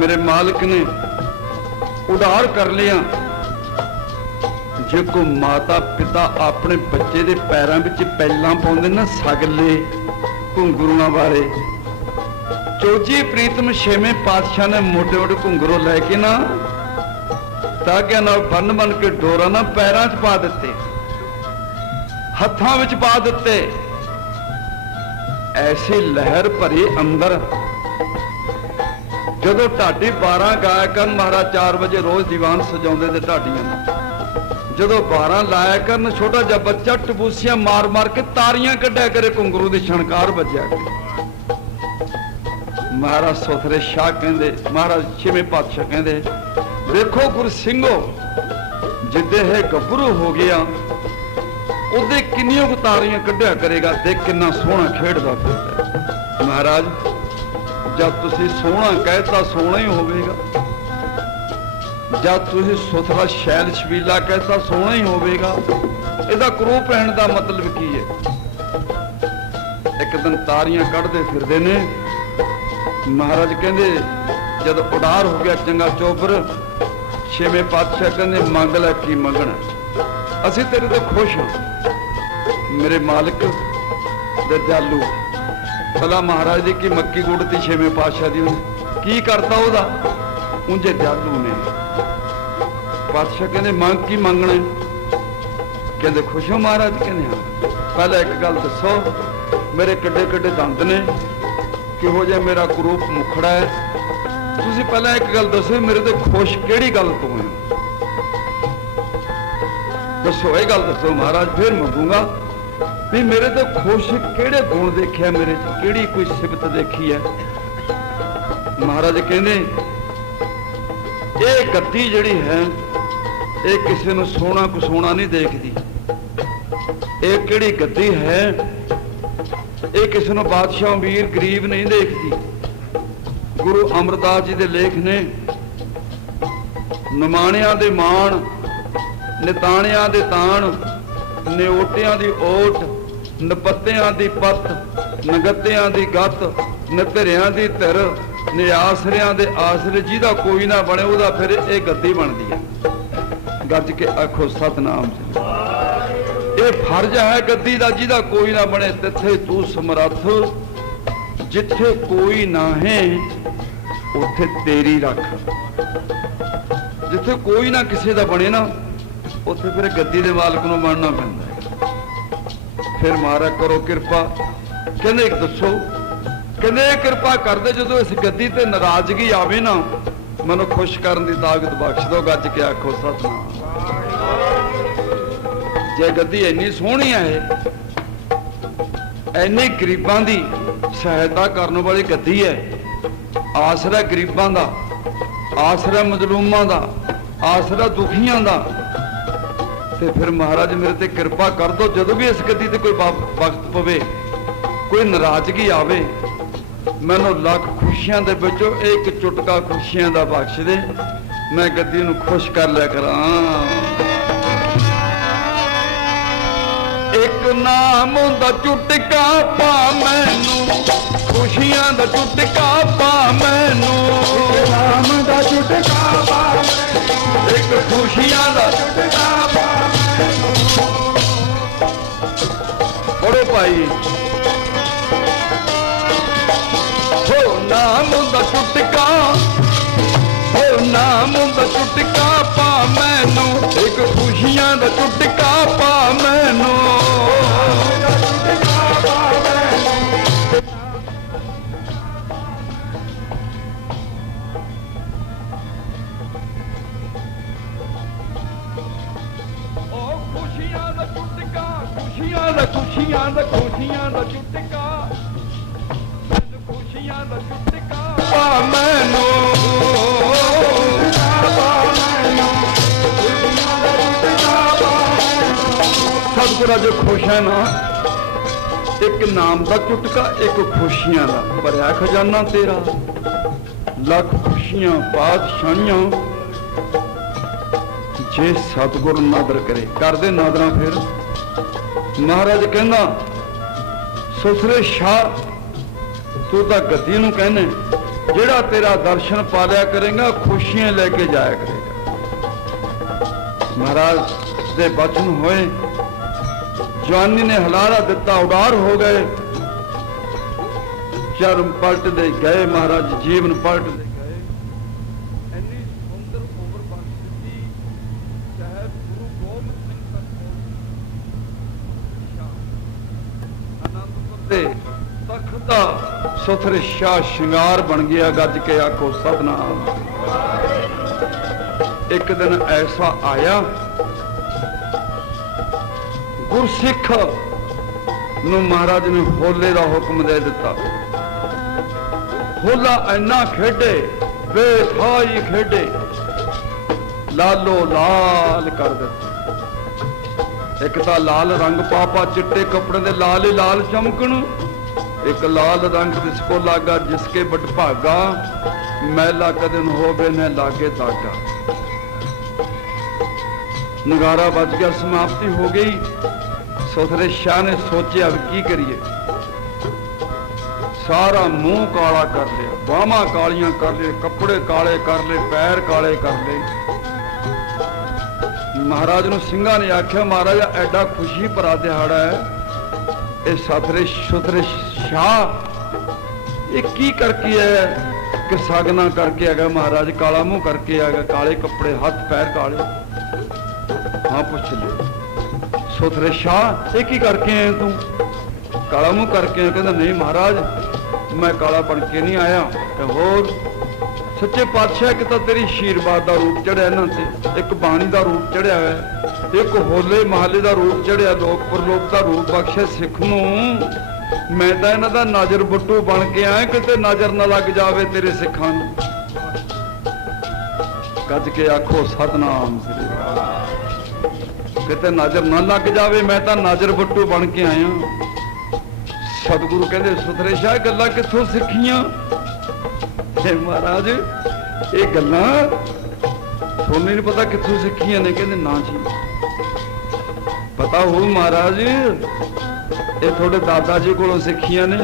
मेरे मालिक ने उड़ार कर लिया। जे को माता पिता अपने बच्चे दे पैरों में पैलां पाउंदे ना सगले घुंगरूआं बारे, चौजी प्रीतम छेवें पातशाह ने मोटे मोटे घुंगरू लैके ना धागियां नाल बन बन के डोरा ना पैरां च पा दिते, हत्थां विच पा दिते। ऐसी लहर भरी अंदर ਜਦੋਂ ਢਾਡੀ 12 ਗਾਇਆ ਕਰਨ ਮਹਾਰਾਜ 4 ਵਜੇ ਰੋਜ਼ ਦੀਵਾਨ ਸਜਾਉਂਦੇ ਤੇ ਢਾਡੀਆਂ ਦਾ, ਜਦੋਂ 12 ਲਾਇਆ ਕਰਨ ਛੋਟਾ ਜਿਹਾ ਬੱਚਾ ਟਬੂਸੀਆਂ ਮਾਰ ਮਾਰ ਕੇ ਤਾਰੀਆਂ ਕੱਢਿਆ ਕਰੇ, ਘੁੰਗਰੂ ਦੀ ਛਣਕਾਰ ਵੱਜਿਆ ਕਰੇ। ਮਹਾਰਾਜ ਸੋਥਰੇ ਸ਼ਾਹ ਕਹਿੰਦੇ, ਮਹਾਰਾਜ ਛੇਵੇਂ ਪਾਤਸ਼ਾਹ ਕਹਿੰਦੇ, ਵੇਖੋ ਗੁਰਸਿੰਘੋ ਜਿੱਦੇ ਇਹ ਗੱਭਰੂ ਹੋ ਗਿਆ ਉਹਦੇ ਕਿੰਨੀਆਂ ਕੁ ਤਾਰੀਆਂ ਕੱਢਿਆ ਕਰੇਗਾ, ਦੇਖ ਕਿੰਨਾ ਸੋਹਣਾ ਖੇਡਦਾ ਫਿਰਦਾ। ਮਹਾਰਾਜ ਜਦ ਤੁਸੀਂ ਸੋਹਣਾ ਕਹਿਤਾ ਸੋਹਣਾ ਹੀ ਹੋਵੇਗਾ, ਜਦ ਤੁਸੀਂ ਸੁਥਰਾ ਸ਼ੈਲ ਛਬੀਲਾ ਕਹਿਤਾ ਸੋਹਣਾ ਹੀ ਹੋਵੇਗਾ। ਇਹਦਾ ਕਰੂਪ ਰਹਿਣ ਦਾ ਮਤਲਬ ਕੀ ਹੈ? ਇੱਕ ਦਿਨ ਤਾਰੀਆਂ ਕੱਢਦੇ ਫਿਰਦੇ ਨੇ, ਮਹਾਰਾਜ ਕਹਿੰਦੇ ਜਦ ਉਡਾਰ ਹੋ ਗਿਆ ਚੰਗਾ ਚੋਬਰ, ਛੇਵੇਂ ਪਾਤਸ਼ਾਹ ਕਹਿੰਦੇ ਮੰਗ ਲੈ ਕੀ ਮੰਗਣਾ, ਅਸੀਂ ਤੇਰੇ ਤੋਂ ਖੁਸ਼ ਹਾਂ ਮੇਰੇ ਮਾਲਕ ਦਰਜਾਲੂ। ਭਲਾ ਮਹਾਰਾਜ ਦੀ ਕੀ ਮੱਕੀ ਗੁੱਡਤੀ ਛੇਵੇਂ ਪਾਤਸ਼ਾਹ ਦੀ, ਉਹਨੇ ਕੀ ਕਰਤਾ ਉਹਦਾ? ਉਂਝੇ ਜਾਦੂ ਨੇ। ਪਾਤਸ਼ਾਹ ਕਹਿੰਦੇ ਮੰਗ ਕੀ ਮੰਗਣਾ? ਕਹਿੰਦੇ ਖੁਸ਼ ਹੋ ਮਹਾਰਾਜ? ਕਹਿੰਦੇ ਹਾਂ। ਪਹਿਲਾਂ ਇੱਕ ਗੱਲ ਦੱਸੋ, ਮੇਰੇ ਕਿੱਡੇ ਕਿੱਡੇ ਦੰਦ ਨੇ, ਕਿਹੋ ਜਿਹਾ ਮੇਰਾ ਕਰੂਪ ਮੁਖੜਾ ਹੈ, ਤੁਸੀਂ ਪਹਿਲਾਂ ਇੱਕ ਗੱਲ ਦੱਸੋ, ਮੇਰੇ ਤੇ ਖੁਸ਼ ਕਿਹੜੀ ਗੱਲ ਤੋਂ ਹੋ? ਦੱਸੋ, ਇਹ ਗੱਲ ਦੱਸੋ ਮਹਾਰਾਜ, ਫਿਰ ਮੰਗੂਗਾ ਵੀ ਮੇਰੇ ਤੇ ਖੁਸ਼ ਕਿਹੜੇ ਗੁਣ ਦੇਖਿਆ, ਮੇਰੇ ਚ ਕਿਹੜੀ ਕੋਈ ਸਿਫਤ ਦੇਖੀ ਹੈ। ਮਹਾਰਾਜ ਕਹਿੰਦੇ ਇਹ ਗੱਦੀ ਜਿਹੜੀ ਹੈ ਇਹ ਕਿਸੇ ਨੂੰ ਸੋਹਣਾ ਕੋ ਸੋਹਣਾ ਨਹੀਂ ਦੇਖਦੀ। ਇਹ ਕਿਹੜੀ ਗੱਦੀ ਹੈ ਇਹ ਕਿਸੇ ਨੂੰ ਬਾਦਸ਼ਾਹ ਅਮੀਰ ਗਰੀਬ ਨਹੀਂ ਦੇਖਦੀ। ਗੁਰੂ ਅਮਰਦਾਸ ਜੀ ਦੇ ਲੇਖ ਨੇ, ਨਿਮਾਣਿਆਂ ਦੇ ਮਾਣ, ਨਿਤਾਣਿਆਂ ਦੇ ਤਾਣ, ਨਿਓਟਿਆਂ ਦੀ ਓਟ, ਨਪੱਤਿਆਂ ਦੀ ਪੱਤ, ਨਗੱਤਿਆਂ ਦੀ ਗੱਤ, ਨਧਰਿਆਂ ਦੀ ਧਿਰ, ਨਿਆਸਰਿਆਂ ਦੇ ਆਸਰੇ, ਜਿਹਦਾ ਕੋਈ ਨਾ ਬਣੇ ਉਹਦਾ ਫਿਰ ਇਹ ਗੱਦੀ ਬਣਦੀ ਹੈ। ਗੱਜ ਕੇ ਆਖੋ ਸਤਨਾਮ। ਇਹ ਫਰਜ਼ ਹੈ ਗੱਦੀ ਦਾ, ਜਿਹਦਾ ਕੋਈ ਨਾ ਬਣੇ ਤਿੱਥੇ ਤੂੰ ਸਮਰੱਥ, ਜਿੱਥੇ ਕੋਈ ਨਾ ਹੈ ਉੱਥੇ ਤੇਰੀ ਰੱਖ। ਜਿੱਥੇ ਕੋਈ ਨਾ ਕਿਸੇ ਦਾ ਬਣੇ ਨਾ ਉੱਥੇ ਫਿਰ ਗੱਦੀ ਦੇ ਮਾਲਕ ਨੂੰ ਬਣਨਾ ਪੈਂਦਾ ਹੈ। ਫਿਰ ਮਹਾਰਾਜ ਕਰੋ ਕਿਰਪਾ। ਕਹਿੰਦੇ ਦੱਸੋ, ਕਹਿੰਦੇ ਇਹ ਕਿਰਪਾ ਕਰਦੇ ਜਦੋਂ ਇਸ ਗੱਦੀ ਤੇ ਨਾਰਾਜ਼ਗੀ ਆਵੇ ਨਾ, ਮੈਨੂੰ ਖੁਸ਼ ਕਰਨ ਦੀ ਤਾਕਤ ਬਖਸ਼ ਦਿਓ। ਗੱਜ ਕੇ ਆਖੋ ਸਤਨਾਮ। ਜੇ ਗੱਦੀ ਇੰਨੀ ਸੋਹਣੀ ਹੈ, ਇੰਨੇ ਗਰੀਬਾਂ ਦੀ ਸਹਾਇਤਾ ਕਰਨ ਵਾਲੀ ਗੱਦੀ ਹੈ, ਆਸਰਾ ਗਰੀਬਾਂ ਦਾ, ਆਸਰਾ ਮਜ਼ਲੂਮਾਂ ਦਾ, ਆਸਰਾ ਦੁਖੀਆਂ ਦਾ, ਤੇ ਫਿਰ ਮਹਾਰਾਜ ਮੇਰੇ ਤੇ ਕਿਰਪਾ ਕਰ ਦੋ। ਜਦੋਂ ਵੀ ਇਸ ਗੱਦੀ ਤੇ ਕੋਈ ਵਕਤ ਪਵੇ, ਕੋਈ ਨਾਰਾਜ਼ਗੀ ਆਵੇ, ਮੈਨੂੰ ਲੱਖ ਖੁਸ਼ੀਆਂ ਦੇ ਵਿੱਚੋਂ ਇੱਕ ਚੁਟਕਾ ਖੁਸ਼ੀਆਂ ਦਾ ਬਖਸ਼ ਦੇ, ਮੈਂ ਗੱਦੀ ਨੂੰ ਖੁਸ਼ ਕਰ ਲਿਆ ਕਰਾਂ। ਇੱਕ ਨਾਮ ਦਾ ਚੁਟਕਾ ਪਾ ਮੈਨੂੰ, ਖੁਸ਼ੀਆਂ ਦਾ ਚੁਟਕਾ ਪਾ ਮੈਨੂੰ, ਨਾਮ ਦਾ ਚੁਟਕਾ ਪਾ ਮੈਨੂੰ, ਇੱਕ ਖੁਸ਼ੀਆਂ ਦਾ ਚੁਟਕਾ ਪਾ ਮੈਨੂੰ। ਪੜੋ ਭਾਈ। ਹੋ ਨਾਮ ਦਾ ਚੁਟਕਾ, ਹੋ ਨਾਮ ਦਾ ਚੁਟਕਾ ਪਾ ਮੈਨੂੰ, ਇੱਕ ਖੁਸ਼ੀਆਂ ਦਾ ਚੁਟਕਾ ਪਾ ਮੈਨੂੰ। ਖੁਸ਼ੀਆਂ ਦਾ ਖੁਸ਼ੀਆਂ ਦਾ ਖੁਸ਼ੀਆਂ ਦਾ ਚੁਟਕਾ, ਖੁਸ਼ੀਆਂ ਦਾ ਚੁਟਕਾ ਪਾ ਮੈਨੂੰ। ਸਤਿਗੁਰਾਂ ਜੋ ਖੁਸ਼ ਹੈ ਨਾ, ਇੱਕ ਨਾਮ ਦਾ ਚੁਟਕਾ, ਇੱਕ ਖੁਸ਼ੀਆਂ ਦਾ ਭਰਿਆ ਖਜ਼ਾਨਾ ਤੇਰਾ, ਲੱਖ ਖੁਸ਼ੀਆਂ ਬਾਦਸ਼ਾਹੀਆਂ। ਜੇ ਸਤਿਗੁਰ ਨਾਦਰ ਕਰੇ, ਕਰਦੇ ਨਾਦਰਾਂ। ਫਿਰ ਮਹਾਰਾਜ ਕਹਿੰਦਾ ਸੁਥਰੇ ਸ਼ਾਹ ਤੂੰ ਤਾਂ ਗੱਦੀ ਨੂੰ ਕਹਿੰਦੇ, ਜਿਹੜਾ ਤੇਰਾ ਦਰਸ਼ਨ ਪਾ ਲਿਆ ਕਰੇਗਾ ਖੁਸ਼ੀਆਂ ਲੈ ਕੇ ਜਾਇਆ ਕਰੇਗਾ। ਮਹਾਰਾਜ ਦੇ ਬਚਨ ਹੋਏ, ਜਵਾਨੀ ਨੇ ਹਲਾਰਾ ਦਿੱਤਾ, ਉਡਾਰ ਹੋ ਗਏ, ਚਰਮ ਪਲਟਦੇ ਗਏ, ਮਹਾਰਾਜ ਜੀਵਨ ਪਲਟਦੇ ਗਏ। ਇੰਨੀ ਸੁੰਦਰ ਉਮਰ ਬਖਸ਼ ਦਿੱਤੀ, ਚਾਹੇ ਗੁਰੂ ਗੋਬਿੰਦ ਸਿੰਘ ਤੱਕ ਪਹੁੰਚ। ਆਨੰਦਪੁਰ ਦੇ ਤਖਤ ਦਾ सुथरे शाह शिंगार बन गया। गज के आखो सतनाम। एक दिन ऐसा आया गुरसिख नूं महाराज ने होले का हुक्म दे दिता। होला इन्ना खेडे बेथाई खेडे, लालो लाल कर दिता। एक तो लाल रंग पापा चिट्टे कपड़े दे लाल ही लाल चमकन, एक लाल रंग जिसको लागा जिसके बटभागा, मैला कदन होवे न लागे दागा। नगारा बज गया, समाप्ति हो गई। सुथरे शाह ने सोचा अब की करिए। सारा मुंह काला कर लिया, बाहमां कालियां कर ले, कपड़े काले कर ले, पैर काले कर ले। महाराज नूं सिंघां ने आख्या महाराज एडा खुशी भरा दिहाड़ा है, ये सुथरे शाह ये की करके है कि सागना करके आगा महाराज, काला मुंह करके आगा, काले कपड़े, हाथ पैर काले। हाँ पूछ ले सुथरे शाह ये की करके आए तू? काला मुंह करके आया? कहता नहीं महाराज मैं काला बन के नहीं आया। होर सच्चे पातशाह कि तो तेरी आशीर्वाद का रूप चढ़िया इन्हां ते, एक बाणी का रूप चढ़िया है, एक होले महल्ले का रूप चढ़िया, लोक परलोक का रूप बख्शे सिख नूं। मैं तो इन्हां दा नाजर बुट्टू बन के आया, किते नजर ना लग जावे तेरे सिखां नूं। गज के आखो सतनाम श्री वाहिगुरू। किते नजर ना लग जावे, मैं तो नाजर बुट्टू बन के आया। सतगुरु कहते सुथरे शाह गल्लां कित्थों सिखियां? महाराज ये गल्लां थोनू नहीं पता कित्थों सिखियां ने? कहते ना जी पता हो महाराज, ये थोड़े दादा जी कोलों सिखियां ने,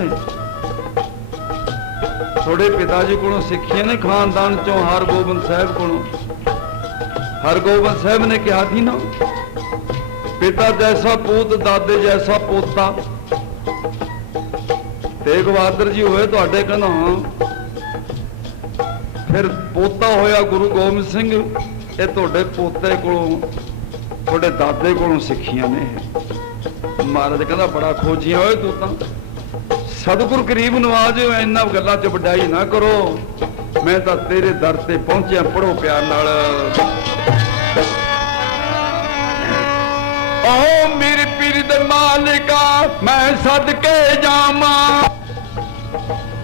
थोड़े पिता जी कोलों सिखियां ने, खानदान चों हरगोबिंद साहब कोलों। हरगोबिंद साहब ने कहा थी ना, पिता जैसा पूत दादे जैसा पोता। तेग बहादुर जी होए तुहाडे, कहना हाँ। फिर पोता होया गुरु गोबिंद सिंह, ये तुहाडे पोते कोलों तुहाडे दादे कोलों सिखियां ने। महाराज कहना बड़ा खोजियां होए तू तां। सतगुरु गरीब नवाज इन्हां गल्लां च वड्डाई ना करो, मैं तां तेरे दर ते पहुंचिया, पढ़ो प्यार नाल। ओ मेरे पीर दे मालिका मैं सदके जामा,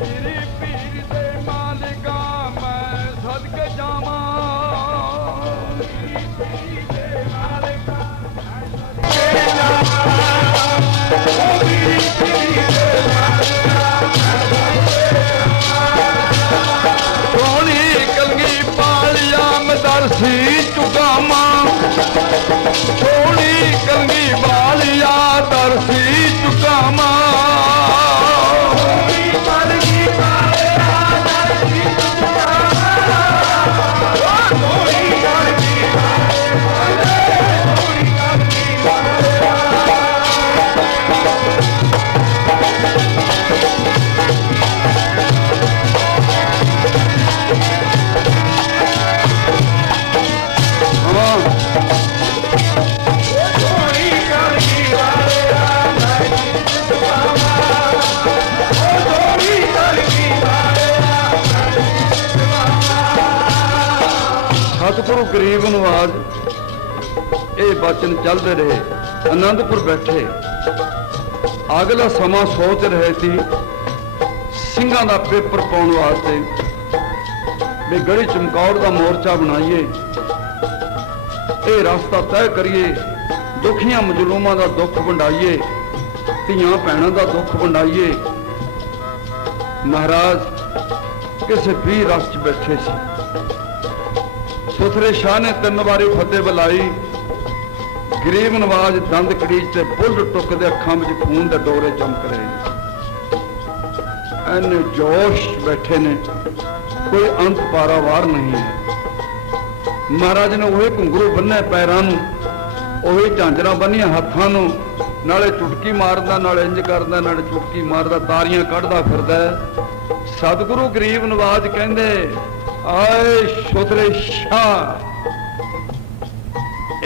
मेरे पीर दे मालिका मैं सदके जामा, मेरे पीर दे मालिका मैं सदके जामा, ओ मेरे पीर दे मालिका मैं सदके जामा। सोनी कलगी पालिया मैं दरसी चुकामा, सोनी कलगी बालिया दरसी चुकामा, सतगुरु गरीब नवाज ये बचन चलते रहे। आनंदपुर बैठे अगला समा सोच रहे थे ਸਿੰਘਾਂ ਦਾ पेपर पाने वास्ते भी गढ़ी चमकौर का मोर्चा बनाइए, ये रास्ता तय करिए, दुखियां मजलूमां का दुख वंडाइए, धियां भैणां का दुख वंडाइए। महाराज किसी भी रस च बैठे सी। सुथरे शाह ने 3 बारी फतेह बुलाई। गरीब नवाज दंद कड़ीच ते बुल टुकदे, अखां विच खून दे डोरे चमक रहे हैं। इन्ने जोश बैठे ने, कोई अंत पारावार नहीं है। महाराज ने वही घुंघरू बन्ने पैरां नूं, वही झांजरा बन्नियां हत्थां नूं, नाले चुटकी मारदा, नाले इंज करदा, नाले चुटकी मारदा, तारियां कढ़दा फिरदा। सतगुरु गरीब नवाज कहंदे आए सुथरे शाह,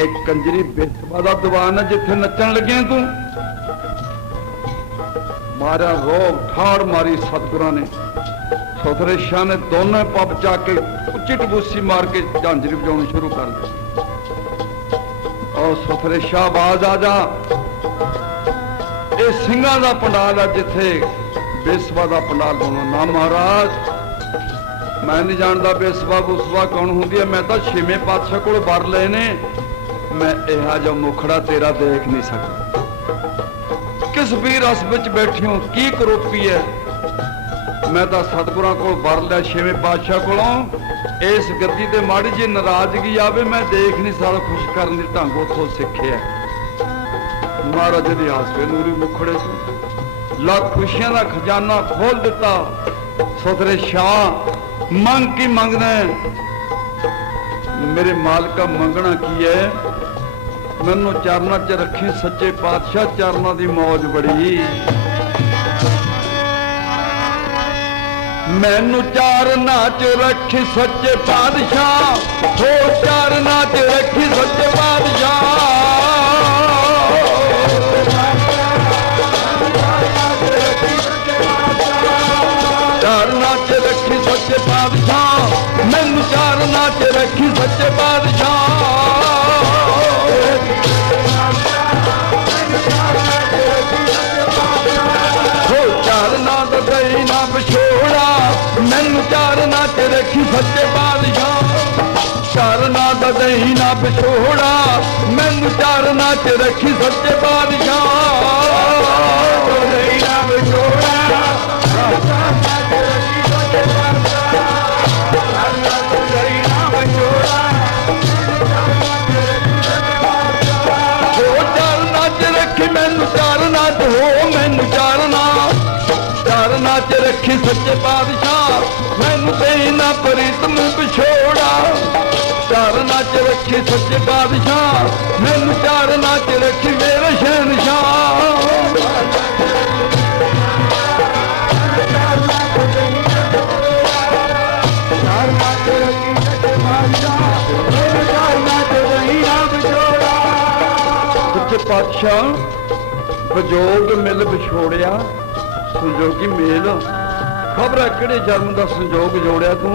एक कंजरी बेसबा दा दीवान है जिथे नचन लगे तू। मारा रोग ठाड़ मारी सतगुरां ने। सुथरे शाह ने दोनों पब जाके उच्ची टबूसी मार के झांजरी बजाउणी शुरू कर दी। और सुथरे शाह आवाज आ जा, ये सिंघां दा पंडाल है जिथे बेसवा दा पंडाल होना। ना महाराज, मैं नहीं जानता बेसवा बुसवा कौन होंदी है, मैं तो छेवें पातशाह कोल वर लए ने। मैं इहा जिहा मुखड़ा तेरा देख नहीं सकता। किस भी रस विच बैठे हो, की करोपी है। मैं तो सतगुरां कोल वर लिया छेवें पातशाह कोलों। इस गद्दी ते माड़ी जी नाराजगी आवे मैं देख नहीं सकदा, खुश करन दी ढंग उथों सिੱਖਿਆ। महाराज दी हासवे नूरी मुखड़े चों ਲੱਖ खुशियां दा खजाना खोल दिता। सुथरे शाह मंग की मंगदा मेरे मालका, मंगना की है, मैनू चरना च रखी सच्चे पातशाह, चरना दी मौज बड़ी। मैनू चरना च रखी सच्चे पातशाह, हो चरना च रखी सच्चे पातशाह। चरना च रखी सच्चे पातशाह, मैनू चरना च रखी सच्चे पातशाह। हो चरना तो गई ना बिछोड़ा, मैनू चरना च रखी सच्चे पातशाह। चरना तो गई ना बिछोड़ा, मैनू चरना च रखी सच्चे पातशाह। मैनू चरना च हो, मैनू चरना चरना च रखी सच्चे पातशाह, मैनू देना प्रीतम पिछोड़ा। चरना च रखी सच्चे पातशाह, मैनू चरना च रखी मेरे शहनशाह। सच्चे पातशाह बजोग मिल विछोड़िया, संजोगी मेल, खबर है किहड़े जन्म का संजोग जोड़िया तू।